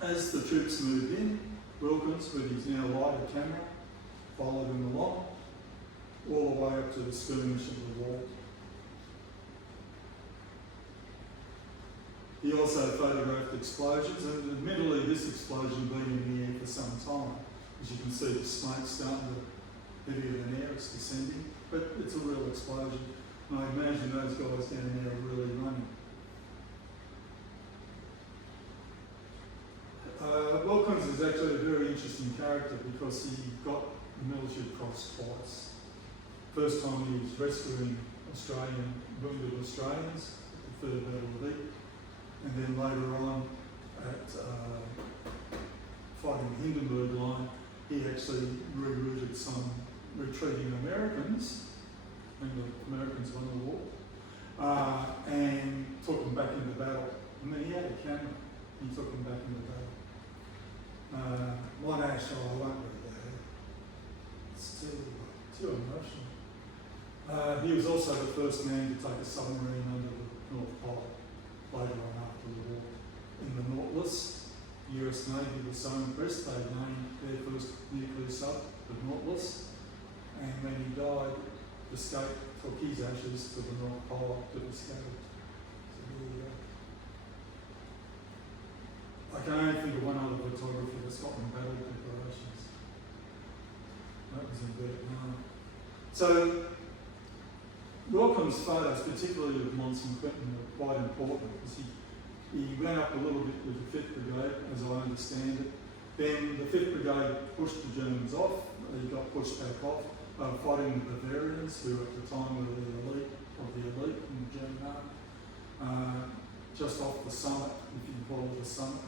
as the troops moved in, Wilkins, with his now lighter camera, followed them along, all the way up to the skirmish of the wall. He also photographed explosions, and admittedly this explosion been in the air for some time. As you can see, the smoke starting to heavier than air, it's descending, but it's a real explosion. And I imagine those guys down there are really running. Wilkins is actually a very interesting character because he got the military cross twice. First time he was rescuing wounded Australians at the Third Battle of Ypres, and then later on at fighting the Hindenburg Line, he actually rerouted some retreating Americans, and the Americans won the war, and took them back into battle. And then he had a camera, he took them back into battle. One ash, I won't read that. It's too emotional. He was also the first man to take a submarine under the North Pole later on after the war. In the Nautilus, the US Navy was so impressed they named their first nuclear sub the Nautilus, and when he died, the state took his ashes to the North Pole to be scattered. So there you go. I can only think of one other photographer that's got battle declarations. That was in Vietnam. So, Wilkins' photos, particularly of Monson Quinton, are quite important because he went up a little bit with the 5th Brigade, as I understand it. Then the 5th Brigade pushed the Germans off, he got pushed back off, fighting the Bavarians, who at the time were the elite of the elite in the German army. Just off the summit, if you can call it a summit,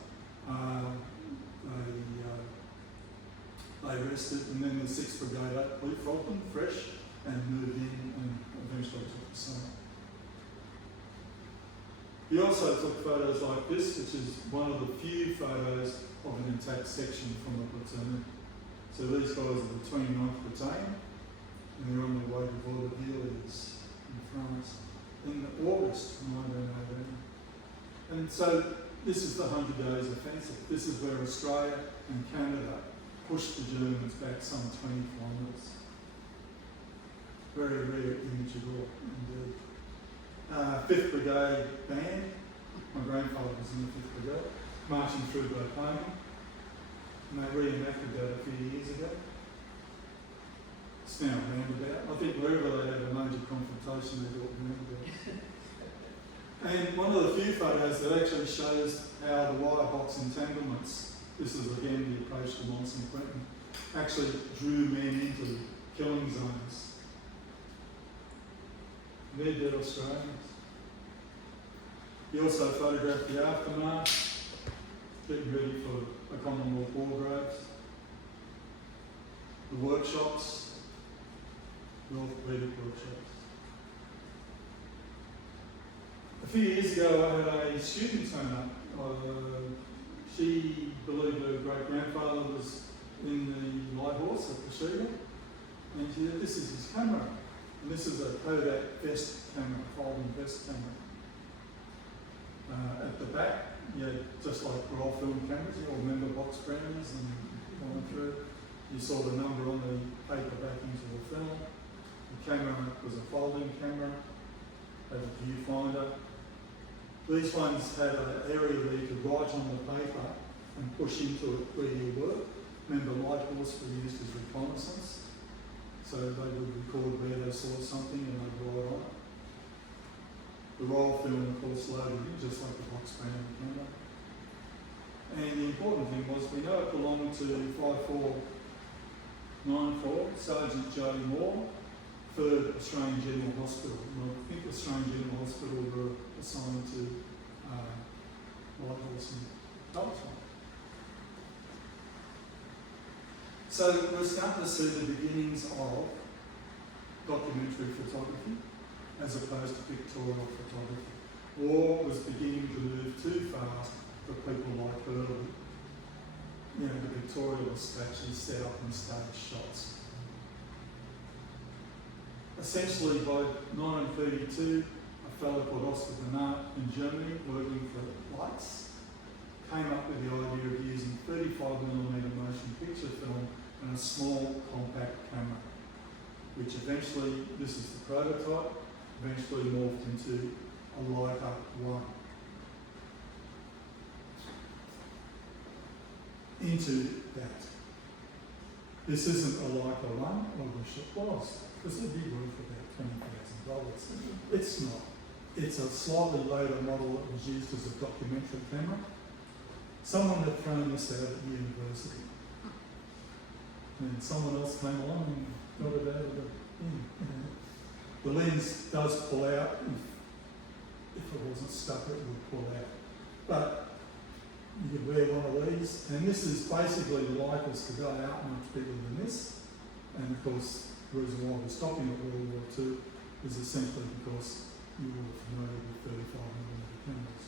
they rested, and then the 6th Brigade leapfrogged them fresh and moved in and eventually took the summit. He also took photos like this, which is one of the few photos of an intact section from the platoon. So these guys are the 29th Battalion, and they're on their way to Vaudeville in France in August 1918. And so this is the 100 Days Offensive. This is where Australia and Canada pushed the Germans back some 20 kilometres. Very rare image at all, indeed. 5th Brigade band, my grandfather was in the 5th Brigade, marching through Bapoma, and they reenacted that a few years ago. It's now a roundabout. I think wherever they had a major confrontation, they built roundabouts. And one of the few photos that actually shows how the wire box entanglements, this is again the approach to Monson Quinton, actually drew men into killing zones. They're dead Australians. He also photographed the aftermath, getting ready for a Commonwealth War graves, the workshops, the orthopaedic workshops. A few years ago I had a student turn up. She believed her great-grandfather was in the Light Horse at Peshiga, and she said, this is his camera. And this is a Kodak vest camera, folding vest camera. At the back, just like roll film cameras, you all remember box brownies and going through. You saw the number on the paper back into the film. The camera was a folding camera, had a viewfinder. These ones had an area where you could write on the paper and push into it where you were. Remember, Light Horse were used as reconnaissance. So they would record where they saw something and they'd write on it. The roll film, of course, loaded in, just like the box brand camera. And the important thing was, we know it belonged to 5494, Sergeant Joe Moore, 3rd Australian General Hospital. And I think Australian General Hospital were assigned to Light Horse and Palestine. So we're starting to see the beginnings of documentary photography as opposed to pictorial photography. War was beginning to move too fast for people like Hurley. The pictorialists actually set up and staged shots. Essentially by 1932, a fellow called Oscar Bernard in Germany, working for Lights, came up with the idea of using 35mm motion picture film and a small compact camera, which eventually, this is the prototype, eventually morphed into a Leica 1. into that. This isn't a Leica one, I wish it was, because it'd be worth about $20,000. It's not. It's a slightly later model that was used as a documentary camera. Someone had thrown this out at university. And someone else came along and got it out of the bin. The lens does pull out. If it wasn't stuck, it would pull out. But you could wear one of these, and this is basically the Leicas today out much bigger than this. And of course, the reason why we're stopping at World War II is essentially because you were familiar with 35mm cameras.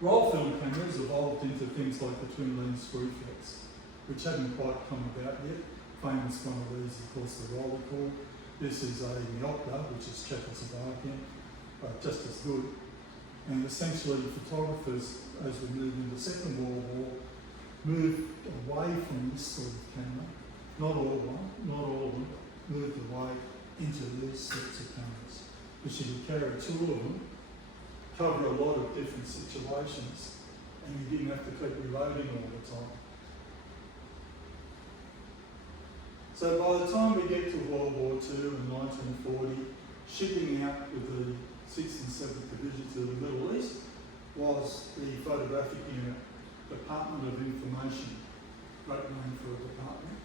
Roll film cameras evolved into things like the twin lens screw flex, which hadn't quite come about yet. Famous one of these, of course, the Rolleicord. This is a Miopta, which is Czechoslovakian, but just as good. And essentially, photographers, as we moved into the Second World War, moved away from this sort of camera. Not all of them, moved away into these sorts of cameras, which you could carry two of them, cover a lot of different situations, and you didn't have to keep reloading all the time. So by the time we get to World War II in 1940, shipping out with the 6th and 7th Division to the Middle East was the photographic unit, Department of Information, great name for a department.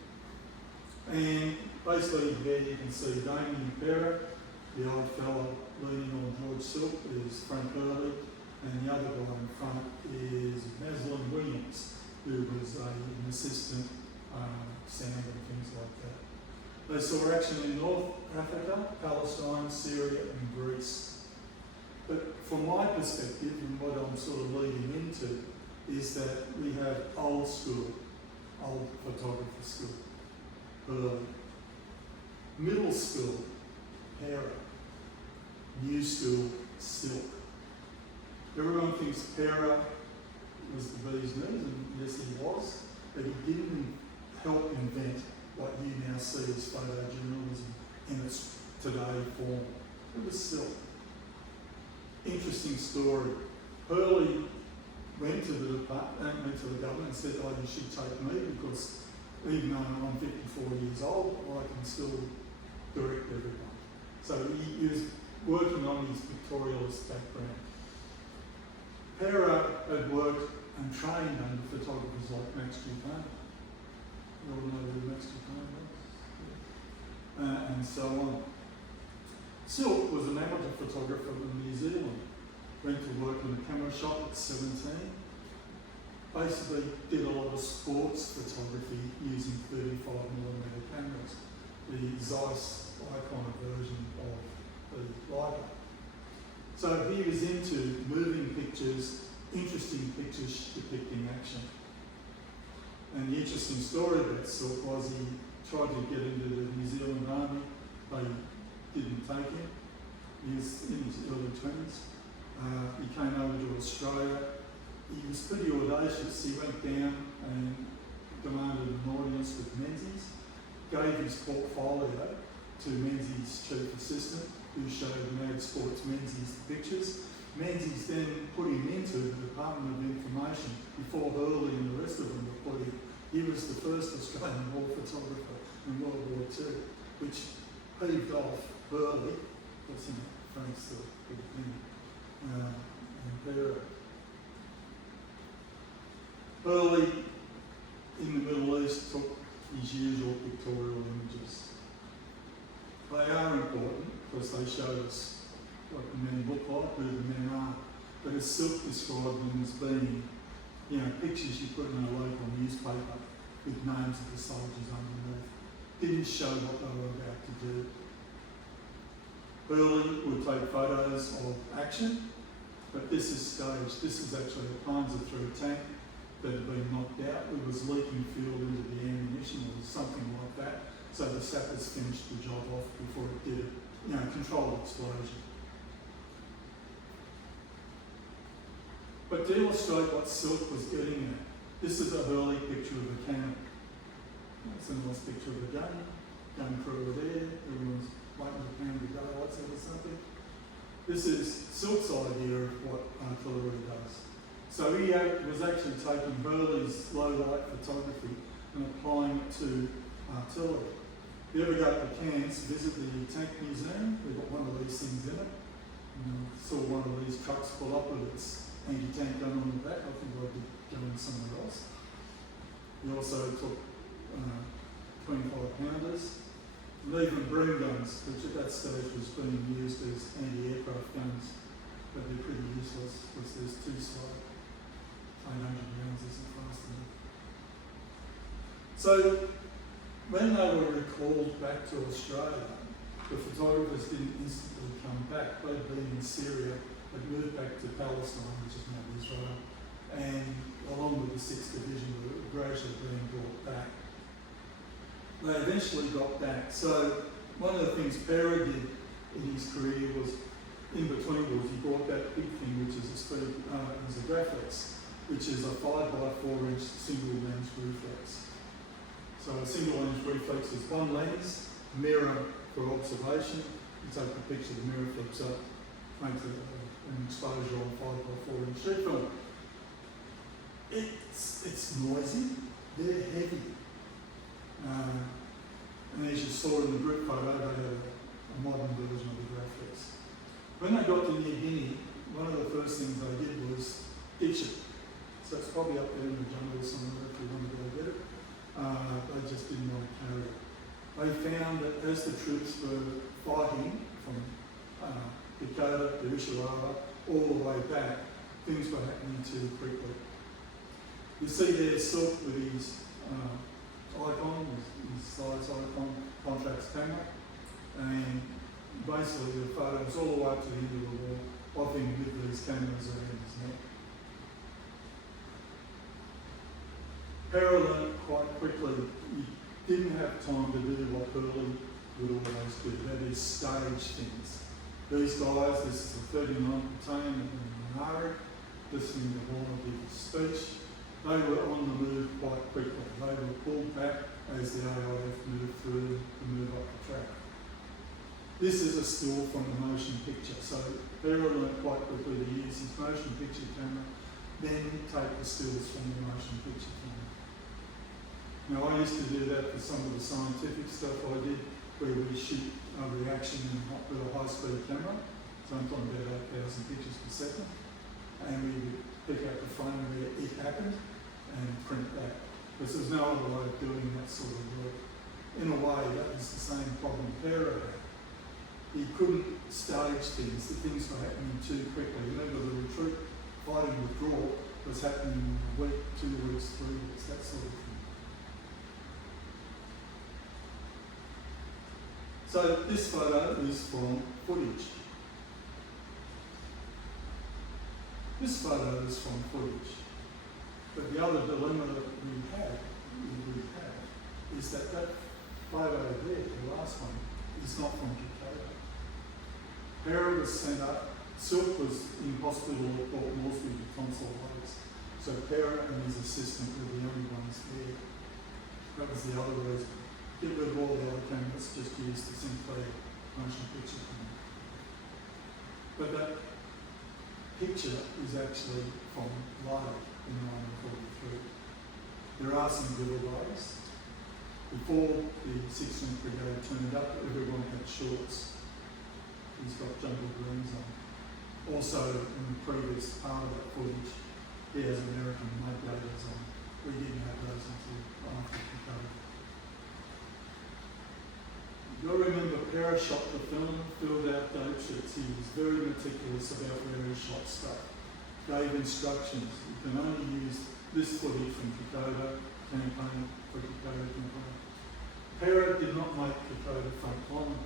And basically there you can see Damien Pera, the old fellow leaning on George Silk is Frank Hurley, and the other guy in front is Maslin Williams, who was an assistant sound and things like that. They saw action in North Africa, Palestine, Syria and Greece. But from my perspective, and what I'm sort of leading into, is that we have old school, old photography school, early. Middle school, Pera. New school, Silk. Everyone thinks Pera was the bee's knees, and yes he was, but he didn't help invent what you now see as photojournalism in its today form. It was Silk. Interesting story. Hurley went to the department, went to the government and said, oh, you should take me because even though I'm 54 years old, I can still direct everyone. So he was working on his pictorialist background. Pera had worked and trained under photographers like Max Dupain. You all know who Max Dupain was? And so on. Silk was an amateur photographer in New Zealand. Went to work in a camera shop at 17. Basically did a lot of sports photography using 35mm cameras. The Zeiss icon version of the Leica. So he was into moving pictures, interesting pictures depicting action. And the interesting story about Silk was he tried to get into the New Zealand Army. They didn't take him. He was in his early 20s. He came over to Australia. He was pretty audacious. He went down and demanded an audience with Menzies, gave his portfolio to Menzies' chief assistant, who showed Mad Sports Menzies the pictures. Menzies then put him into the Department of Information before Hurley and the rest of them were put in. He was the first Australian war photographer in World War II, which heaved off Hurley, what's in it, thanks to the thing, and Pera. Hurley, in the Middle East, took his usual pictorial images. They are important because they show us what the men look like, who the men are. But as Silk described them as being, pictures you put in a local newspaper with names of the soldiers underneath. Didn't show what they were about to do. Hurley would take photos of action, but this is staged. This is actually a Panzer III tank that had been knocked out. It was leaking fuel into the ammunition or something like that. So the sappers finished the job off before it did a controlled explosion. But to illustrate what Silk was getting at, this is a Hurley picture of a cannon. It's a nice picture of a gun crew are there, everyone's waiting for the cannon to go, or something. This is Silk's idea of what artillery does. So he was actually taking Burley's low light photography and applying it to artillery. If you ever go to Cairns, visit the tank museum, we've got one of these things in it. Saw one of these trucks pull up with its anti-tank gun on the back. I think I'd be going somewhere else. He also took 25-pounders, and even bream guns, which at that stage was being used as anti-aircraft guns, but they're pretty useless because there's too slow. 800 rounds isn't fast enough. So when they were recalled back to Australia, the photographers didn't instantly come back. They'd been in Syria, had moved back to Palestine, which is now Israel, and along with the 6th Division were gradually being brought back. They eventually got back. So one of the things Pera did in his career was, in between wars, he brought that big thing, which is a graphics, which is a 5x4-inch single lens reflex. So a single lens reflex is one lens, mirror for observation. You take the picture, the mirror flips up, makes an exposure on 5x4-inch sheet film. It's noisy, they're heavy. And as you saw in the group photo, they had a modern version of the graphics. When they got to New Guinea, one of the first things they did was ditch it. So it's probably up there in the jungle somewhere if you want to go get it. They just didn't want to carry it. They found that as the troops were fighting from Dakota to Ushuaia all the way back, things were happening too quickly. You see there Silk with his icon, his size icon, contracts camera, and basically the photos all the way up to the end of the war of him with these cameras around his neck. Pera learned quite quickly he didn't have time to do what Burley would always do, that is stage things. These guys, this is the 39th Battalion in Minari, listening to Horner give his speech. They were on the move quite quickly. They were pulled back as the AIF moved through to move up the track. This is a still from the motion picture. So Pera learned quite quickly to use his motion picture camera, then take the stills from the motion picture camera. Now I used to do that for some of the scientific stuff I did, where we shoot a reaction with a high-speed camera, sometimes about 8,000 pictures per second, and we would pick out the frame where it happened and print that. Because there's no other way of doing that sort of work. In a way, that was the same problem Pera had. He couldn't stage things, the things were happening too quickly. Remember, the retreat, fighting withdrawal was happening in a week, 2 weeks, 3 weeks, that sort of thing. So this photo is from footage. This photo is from footage. But the other dilemma that we have is that photo there, the last one, is not from Dakota. Pera was sent up, Silk was in hospital at Port Moresby with tonsillitis. So Pera and his assistant were the only ones there. That was the other reason. Get rid of all the other cameras, just use the Sinclair motion picture camera. But that picture is actually from Live in 1943. There are some giveaways. Before the 16th Brigade turned up, everyone had shorts. He's got jungle greens on. Also, in the previous part of that footage, he has American made gaiters on. We didn't have those until after the code. You'll remember Pera shot the film, filled out date sheets. He was very meticulous about where he shot stuff. Gave instructions. You can only use this footage from Dakota campaign for Dakota campaign. Pera did not make Dakota front line.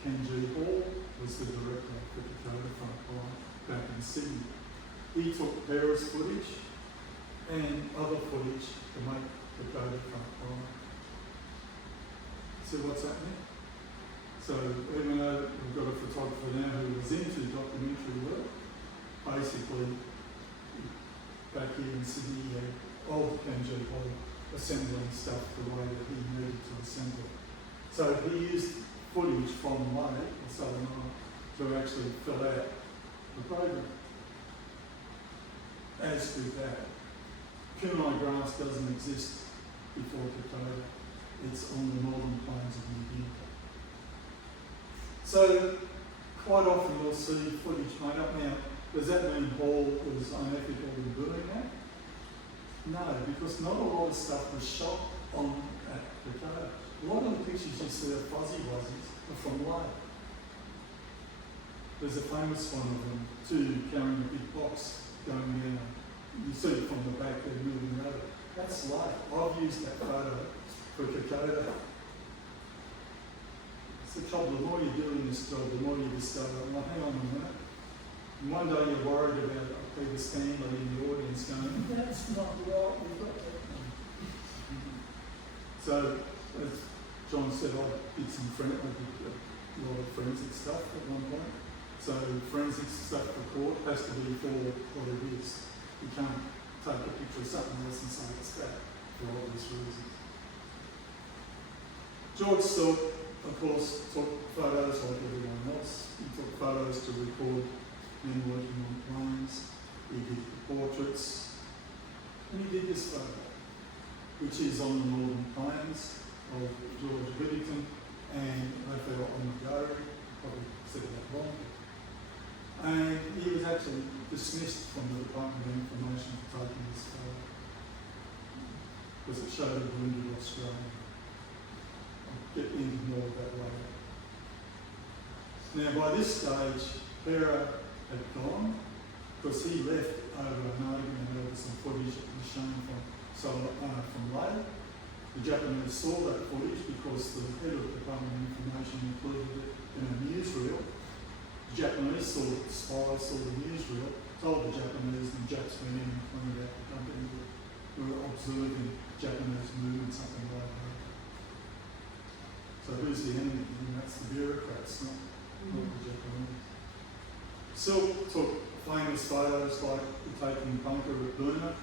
Ken G. Hall was the director for Dakota front line back in Sydney. He took Pera's footage and other footage to make Dakota front line. See what's happening? So even though we've got a photographer now who was into documentary work, basically back here in Sydney, he had old Kenji Hall assembling stuff the way that he needed to assemble it. So he used footage from Lake or Southern Island to actually fill out the program. as with that, Kunai grass doesn't exist before Dakota. It's on the northern plains of New Guinea. So quite often you'll see footage made up. Now, does that mean Hall was unethical in doing that? No, because not a lot of stuff was shot on at Dakota. A lot of the pictures you see of fuzzy wuzzies are from Lake. There's a famous one of them, two carrying a big box going down. You see it from the back, they're moving over. That's Lake. I've used that photo for Dakota. It's the trouble, the more you do in this job, the more you discover, well, hang on a minute. And one day you're worried about Peter Stanley in the audience going, that's not right, we've got that. So, as John said, I did a lot of forensic stuff at one point. So forensic stuff for court has to be for what it is. You can't take a picture of something else and say it's that for obvious reasons. George Silk, of course, took photos like everyone else. He took photos to record men working on planes. He did portraits. And he did this photo, which is on the northern plains of George Whittington and Raphael Omagari, probably said that wrong. And he was actually dismissed from the Department of Information for taking this photo because it showed a wounded Australian. I'll get into more of that later. Now, by this stage, Pera had gone because he left over an argument over some footage that was shown from Leyte. The Japanese saw that footage because the head of the Department of Information included it in a newsreel. The Japanese saw it, the spies saw the newsreel, told the Japanese, and the Japs went in and pointed out the company that we were observing Japanese movement, something like that. So who's the enemy? And that's the bureaucrats, not the Japanese. Silk took famous photos like the taking bunker at Burma,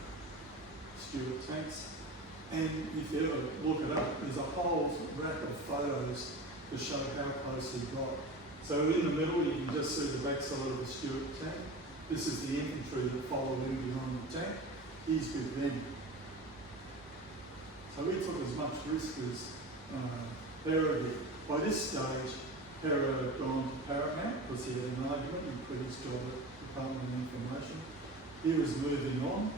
Stuart tanks, and if you ever look it up, there's a whole rack of photos to show how close he got. So in the middle, you can just see the backside of a Stuart tank. This is the infantry that followed him behind the tank. He's with them. So he took as much risk as Pera did. By this stage, Pera had gone to Paramount because he had an argument. He quit his job at the Department of Information. He was moving on.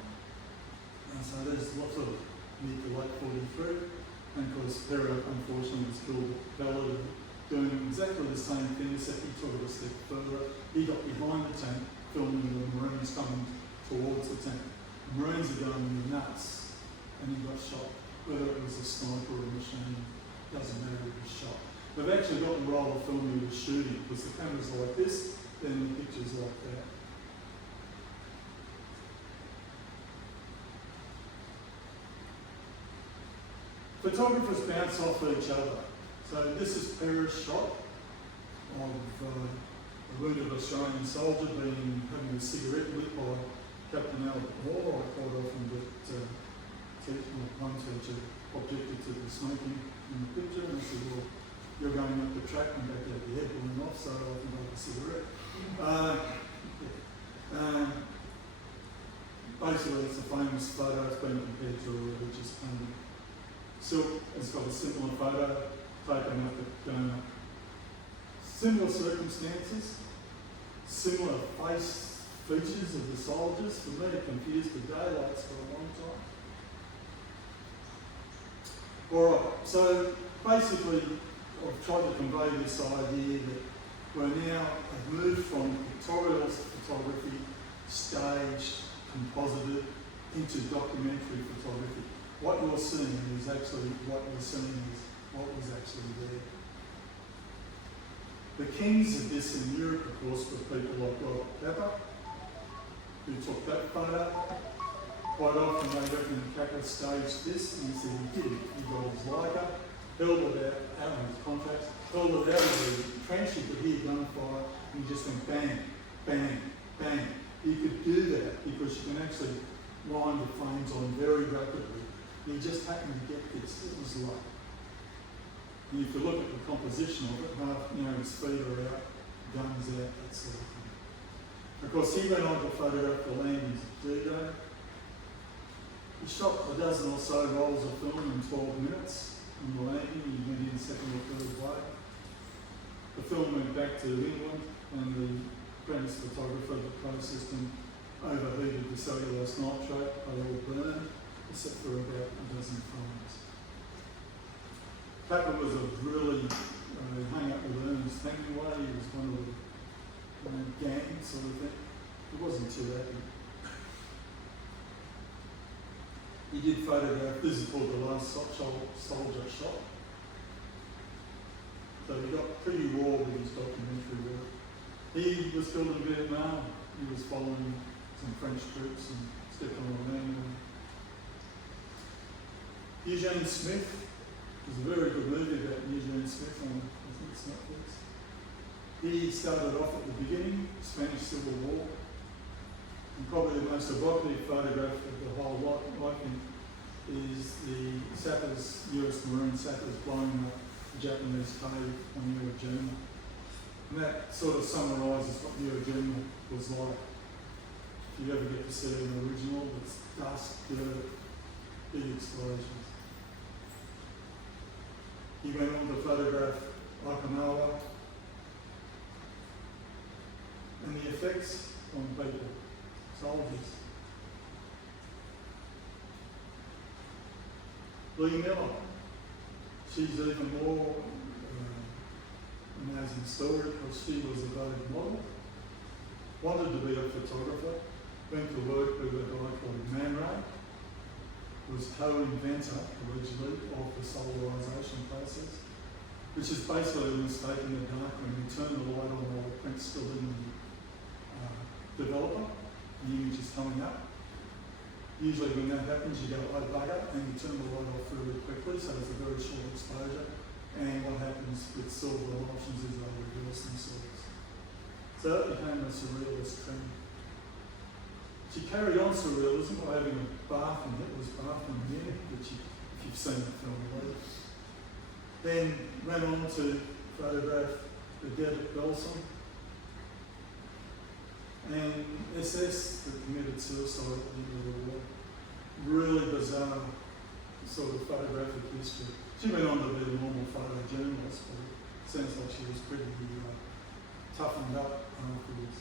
And so there's lots of need to wait 43. And of course, Pera unfortunately was killed at Ballard, doing exactly the same thing, except he took it a step further. He got behind the tank, filming the Marines coming towards the tank. The Marines are going nuts, and he got shot. Whether it was a sniper or a machine, doesn't matter, he was shot. They've actually got the roll of film he was shooting, because the camera's like this, then the picture's like that. Photographers bounce off each other. So this is Pera's shot of a wounded Australian soldier having a cigarette lit by Captain Albert Moore. I quite often get one teacher objected to the smoking in the picture, and I said, well, you're going up the track and back out the head going off, so I can have a cigarette. Basically, it's a famous photo. It's been compared to a religious painting. Silk has got a similar photo taken up at Ghana. Similar circumstances, similar face features of the soldiers. For me, it confused the daylights for a long time. Alright, so basically I've tried to convey this idea that we're now have moved from pictorial photography, staged, composited, into documentary photography. What you're seeing is actually what you're seeing is what was actually there. The kings of this in Europe, of course, were people like Robert Capa, who took that photo. Quite often they reckon Capa staged this, and he said he did. He got his Leica, held it out on his contracts, held it out of the trench, you could hear gunfire, and he just went bang, bang, bang. You could do that because you can actually line the frames on very rapidly. And he just happened to get this. It was like, and if you look at the composition of it, his feet are out, guns out, that sort of thing. Of course, he went on to photograph the landings of D-Day. He shot a dozen or so rolls of film in 12 minutes on the landing. He went in second or third wave. The film went back to England, and the apprentice photographer that processed them overheated the cellulose nitrate. They all burned, except for about a dozen frames. Papa was a really hung up with Ernest Hemingway. He was one of the gang sort of thing. He wasn't too happy. He did photograph, this is called The Last Soldier Shot. So he got pretty raw with his documentary work. He was killed in Vietnam. He was following some French troops and stepped on a landmine. Eugene Smith, there's a very good movie about Eugene Smith on, I think it's Netflix. He started off at the beginning, Spanish Civil War, and probably the most evocative photograph of the whole lot, I think, is the sappers, US Marine sappers blowing up the Japanese cave on Iwo Jima. And that sort of summarises what Iwo Jima was like. If you ever get to see an original, it's dust, dirt, big explosions. He went on to photograph Okinawa and the effects on people, soldiers. Lee Miller, she's even more amazing story because she was a voted model, wanted to be a photographer, went to work with a guy called Man Ray, was co-inventor, allegedly, of the solarisation process, which is basically a mistake in the dark when you turn the light on while the print's still in the developer, the image is coming up. Usually when that happens, you go, oh bugger, and you turn the light off really quickly, so it's a very short exposure. And what happens with silver emulsions is they reverse themselves. So that became a surrealist trend. She carried on surrealism by having a bath in it. It was bath in here, which if you've seen the film later. Then went on to photograph the dead at Belsen and SS that committed suicide at the end of the war. Really bizarre sort of photographic history. She went on to be a normal photojournalist, but it sounds like she was pretty toughened up afterwards.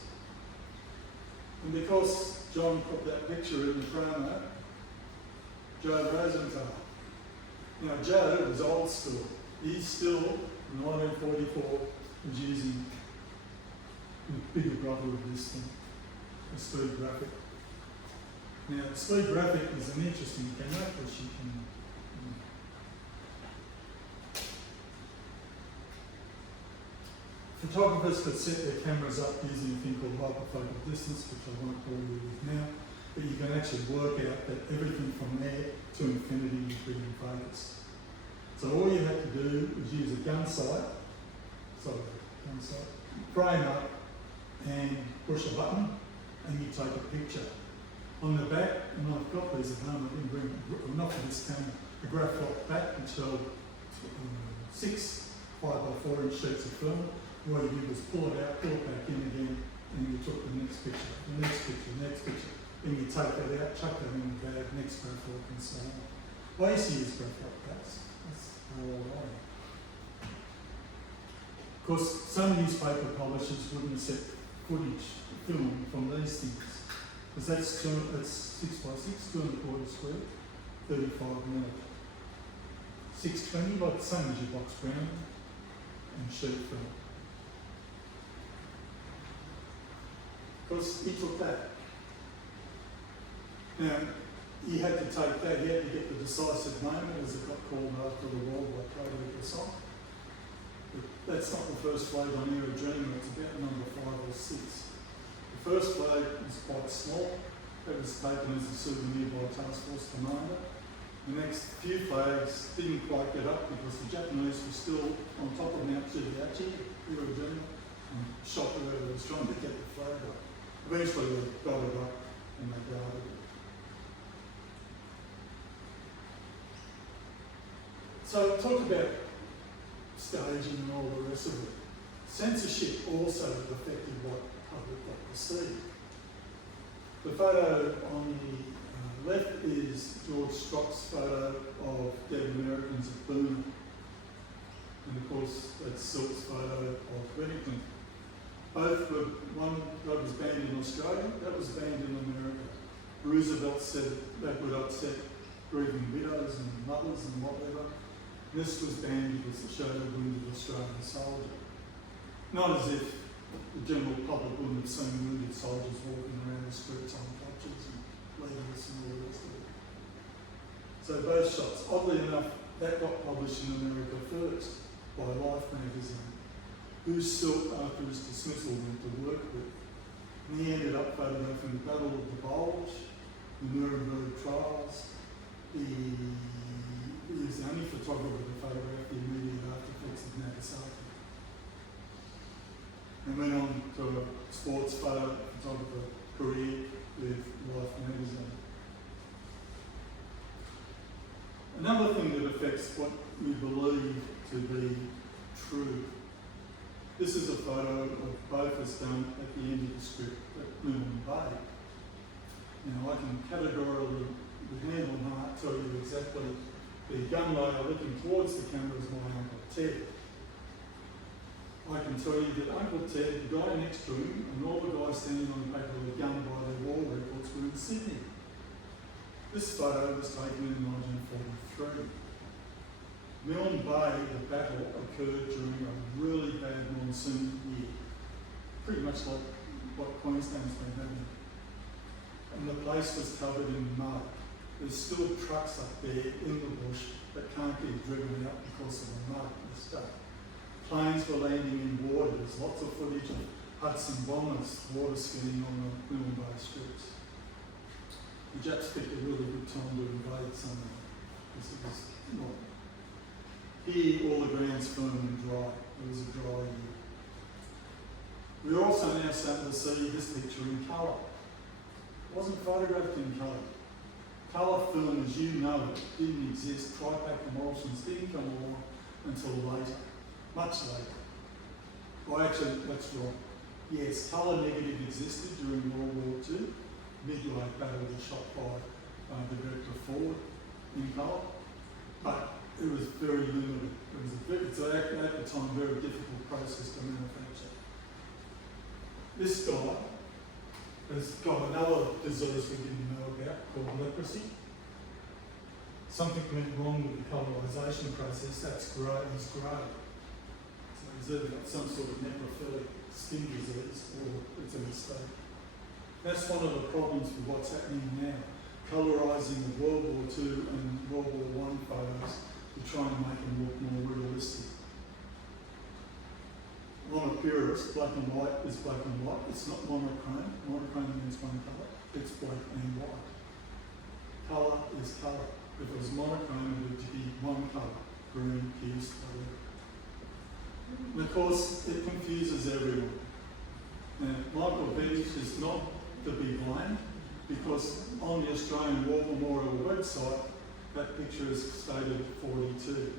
And because John put that picture in the promo, Joe Rosenthal. Now Joe was old school. He's still, in 1944, was using the bigger brother of this thing, a speed graphic. Now, the speed graphic is an interesting camera because you can photographers could set their cameras up using a thing called hyperfocal distance, which I won't bore you with now, but you can actually work out that everything from there to infinity is being focused. So all you have to do is use a gun sight, frame up and push a button and you take a picture. On the back, and I've got these at home, I didn't bring them, not for this camera, the Graphic back which held 6 5x4 inch sheets of film. What you did was pull it out, pull it back in again, and you took the next picture, the next picture, the next picture. Then you take that out, chuck that in the bag, next Graphic and so on. I used to use Graphic, that's all right. Of course, some newspaper publishers wouldn't set footage, film from these things. Because that's 6x6, 2 1/4 square, 35mm. 620, like the same as your box ground, and sheet film. Of course, he took that. Now, he had to take that, he had to get the decisive moment as it got called after the war by Cody Gasson. But that's not the first flag on Iwo Jima, it's about number 5 or 6. The first flag was quite small, that was taken as a souvenir by Task Force Commander. The next few flags didn't quite get up because the Japanese were still on top of Mount Chidiachi, Iwo Jima, and shot whoever was trying to get the flag up. Eventually they got it up and they guarded it. So talk about staging and all the rest of it. Censorship also affected what public got to received. The photo on the left is George Strock's photo of dead Americans at Boone. And of course, that's Silk's photo of Wellington. Both were, one that was banned in Australia, that was banned in America. Roosevelt said that would upset grieving widows and mothers and whatever. This was banned because it showed a wounded Australian soldier. Not as if the general public wouldn't have seen wounded soldiers walking around the streets on crutches and leaders and all the rest of it. So both shots, oddly enough, that got published in America first by Life magazine, who Silk, after his dismissal, went to work with. And he ended up photographing the Battle of the Bulge, the Nuremberg trials. He was the only photographer to photograph the immediate after effects of Nagasaki. And went on to a sports photographer career with Life magazine. Another thing that affects what we believe to be true. This is a photo of both us done at the end of the script at Moon Bay. Now I can categorically, with hand on heart, tell you exactly the young lady looking towards the camera is my Uncle Ted. I can tell you that Uncle Ted, the guy next to him, and all the guys standing on the back of the gun by their war records were in Sydney. This photo was taken in 1943. Milne Bay, the battle, occurred during a really bad monsoon year, pretty much like what Queenstown's been having. And the place was covered in mud. There's still trucks up there in the bush that can't be driven out because of the mud and stuff. Planes were landing in water. There's lots of footage of Hudson bombers water skiing on the Milne Bay strips. The Japs picked a really good time to invade somewhere because it was not. Here, all the ground's firm and dry. It was a dry year. We're also now starting to see this picture in colour. It wasn't photographed in colour. Colour film, as you know it, didn't exist. Tripack emulsions didn't come along until later, much later. Well, actually, that's wrong. Yes, colour negative existed during World War II. Midway battle was shot by the director Ford in colour, but it was very limited. It's at the time a very difficult process to manufacture. This guy has got another disease we didn't know about called leprosy. Something went wrong with the colonisation process. That's grey. He's grey. So he's either got some sort of necrophilic skin disease or it's a mistake. That's one of the problems with what's happening now. Colorising of World War II and World War I photos to try and make them look more realistic. I'm a purist. Black and white is black and white. It's not monochrome. Monochrome means one colour. It's black and white. Colour is colour. If it was monochrome, it would be one colour. Green, hues, colour. And of course, it confuses everyone. Now, Michael Beach is not to be blamed because on the Australian War Memorial website, that picture is stated 42.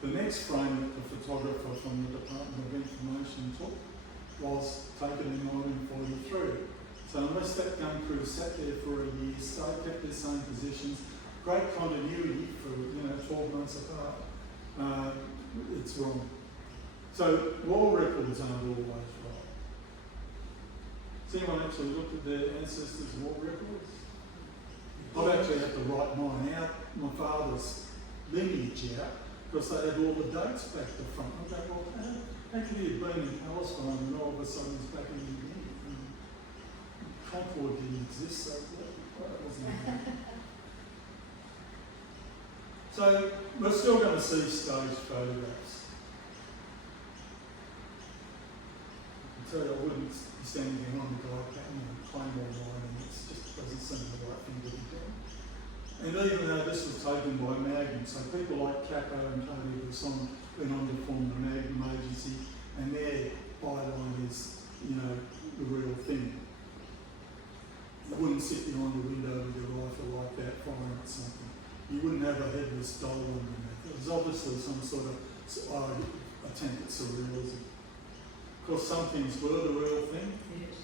The next frame that the photographer from the Department of Information took was taken in 1943. So unless that gun crew sat there for a year, kept their same positions, great continuity for 12 months apart, it's wrong. So war records aren't always right. Has anyone actually looked at their ancestors' war records? I've actually had to write mine out, my father's lineage out, because they had all the dates back to front. I go, well, how could he have been in Palestine and all of a sudden he's back in New Guinea? Concord didn't exist, so that wasn't happening. So we're still going to see staged photographs. I tell you, I wouldn't be standing behind the guy and claim all mine, and it just doesn't seem the right thing to be doing. And even though this was taken by Magnum, so people like Capo and Tony Brisson went on to form the Magnum agency, and their byline is, the real thing. You wouldn't sit behind the window with your rifle like that firing at something. You wouldn't have a headless doll underneath. It was obviously some sort of attempt at surrealism. Of course, some things were the real thing. Yes.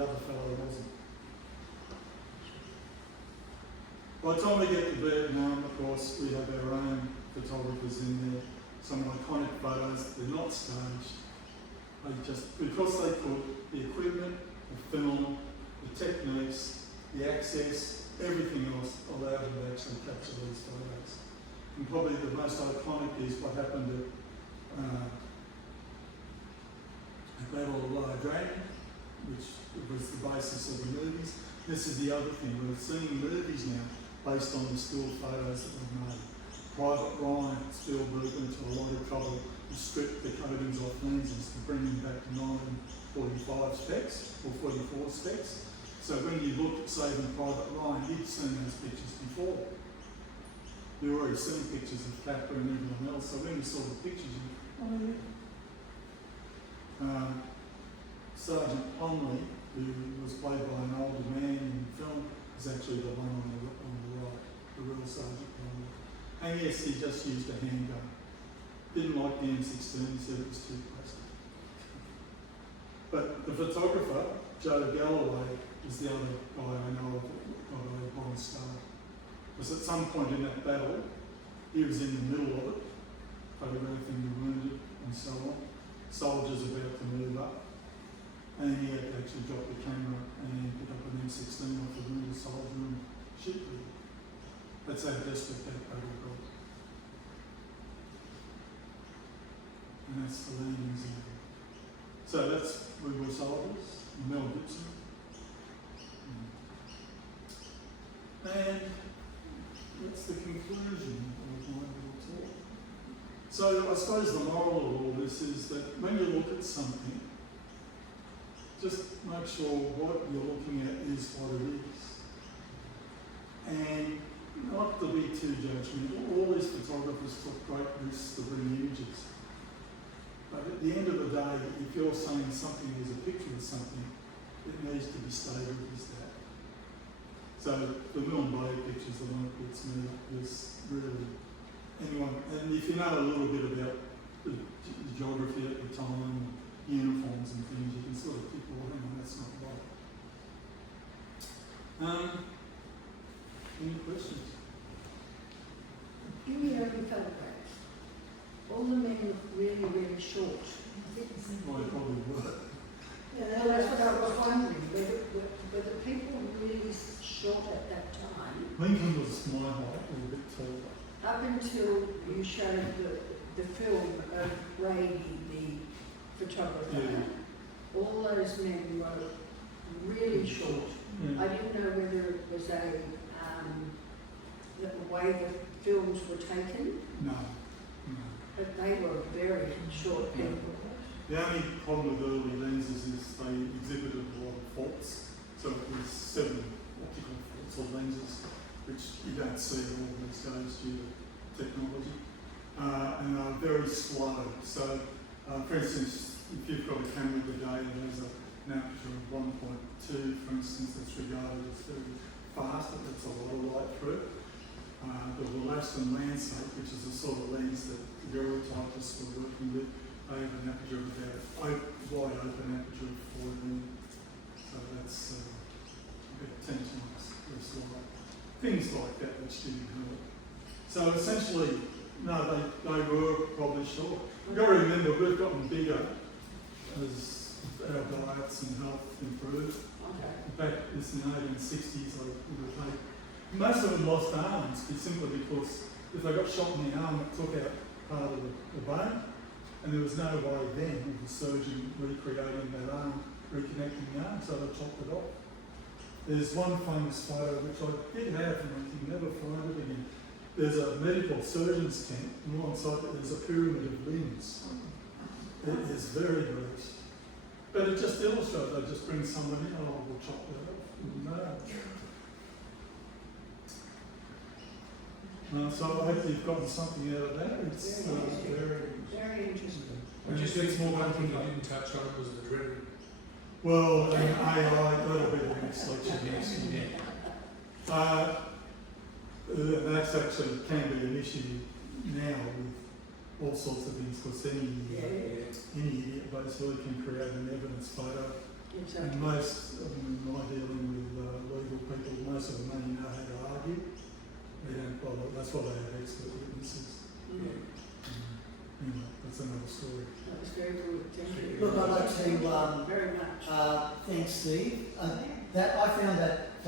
the other fellow wasn't. By the time we get to Vietnam, of course, we have our own photographers in there. Some iconic photos, they're not staged. They just, because they put the equipment, the film, the techniques, the access, everything else allowed them to actually capture these photos. And probably the most iconic is what happened at Battle of Lower Dragon, which was the basis of the movies. This is the other thing, we're seeing movies now based on the still photos that we've made. Private Ryan, Spielberg went into a lot of trouble to strip the coatings off lenses to bring them back to 1945 specs or 44 specs. So when you look at Saving Private Ryan, you'd seen those pictures before. You've already seen pictures of Capra and everyone else, so when you saw the pictures, you went, oh yeah. Sergeant Plumley, who was played by an older man in the film, is actually the one on the right, the real Sergeant Plumley. And yes, he just used a handgun. Didn't like the M16, he said it was too plastic. But the photographer, Joe Galloway, is the other guy I know of that got a Bronze Star. Because at some point in that battle, he was in the middle of it, photographing the wounded and so on. Soldiers about to move up. And he had to actually drop the camera and pick up an M16 off the wounded soldier and shoot them. That's how desperate that battle got. And that's the landings area. So that's We Were Soldiers, Mel Gibson. And that's the conclusion of my little talk. So I suppose the moral of all this is that when you look at something, just make sure what you're looking at is what it is. And not to be too judgmental, all these photographers took great risks to bring images. But at the end of the day, if you're saying something is a picture of something, it needs to be stated as that. So the Milne Bay pictures, the one that puts me up, was really anyone, and if you know a little bit about the geography at the time, uniforms and things, you can sort of pick, well, hang on, that's not right. Any questions? In the early photographs, all the men look really, really short. Well, they probably were. Yeah, that's what I was wondering, were the people really short at that time? Lincoln was my height, or a bit taller. Up until you showed the film of Brady, the photographer, Yeah. all those men were really short. Yeah. I didn't know whether it was the way the films were taken, No. but they were very short people. The only problem with early lenses is they exhibited a lot of faults. So it was 7 optical faults or lenses, which you don't see all these days due to technology. And they were very slow. So, for instance, if you've got a camera today and there's an aperture of 1.2, for instance, that's regarded as very fast, it gets a lot of light through it. The Lassen landscape, which is the sort of lens that the daguerreotypists were working with, they have an aperture of about wide open aperture of 14. So that's about 10 times less light. Things like that which didn't help. So essentially, no, they were probably short. You've got to remember, we've gotten bigger as our diets and health improved. Back in the 1860s, most of them lost arms simply because if they got shot in the arm, it took out part of the bone, and there was no way then of the surgeon recreating that arm, reconnecting the arm, so they chopped it off. There's one famous photo which I did have, and I can never find it again. There's a medical surgeon's tent, and alongside it there's a pyramid of limbs. It is very gross. But it just illustrates, they just bring someone in, oh, we'll chop that off. No. So I hope you've gotten something out of that. It's Very interesting. And just it's more one thing you didn't touch on was the dreaded. well, and AI, that'll be the next lecture. That's actually can be an issue now with all sorts of things, because any idiot basically can create an evidence photo Exactly. And most of them, in my dealing with legal people, most of them only know how to argue. They don't follow, that's why they have expert witnesses. Anyway, that's another story. That was very good, thank you. Look, I'd like to Very much. thank Steve. That I found that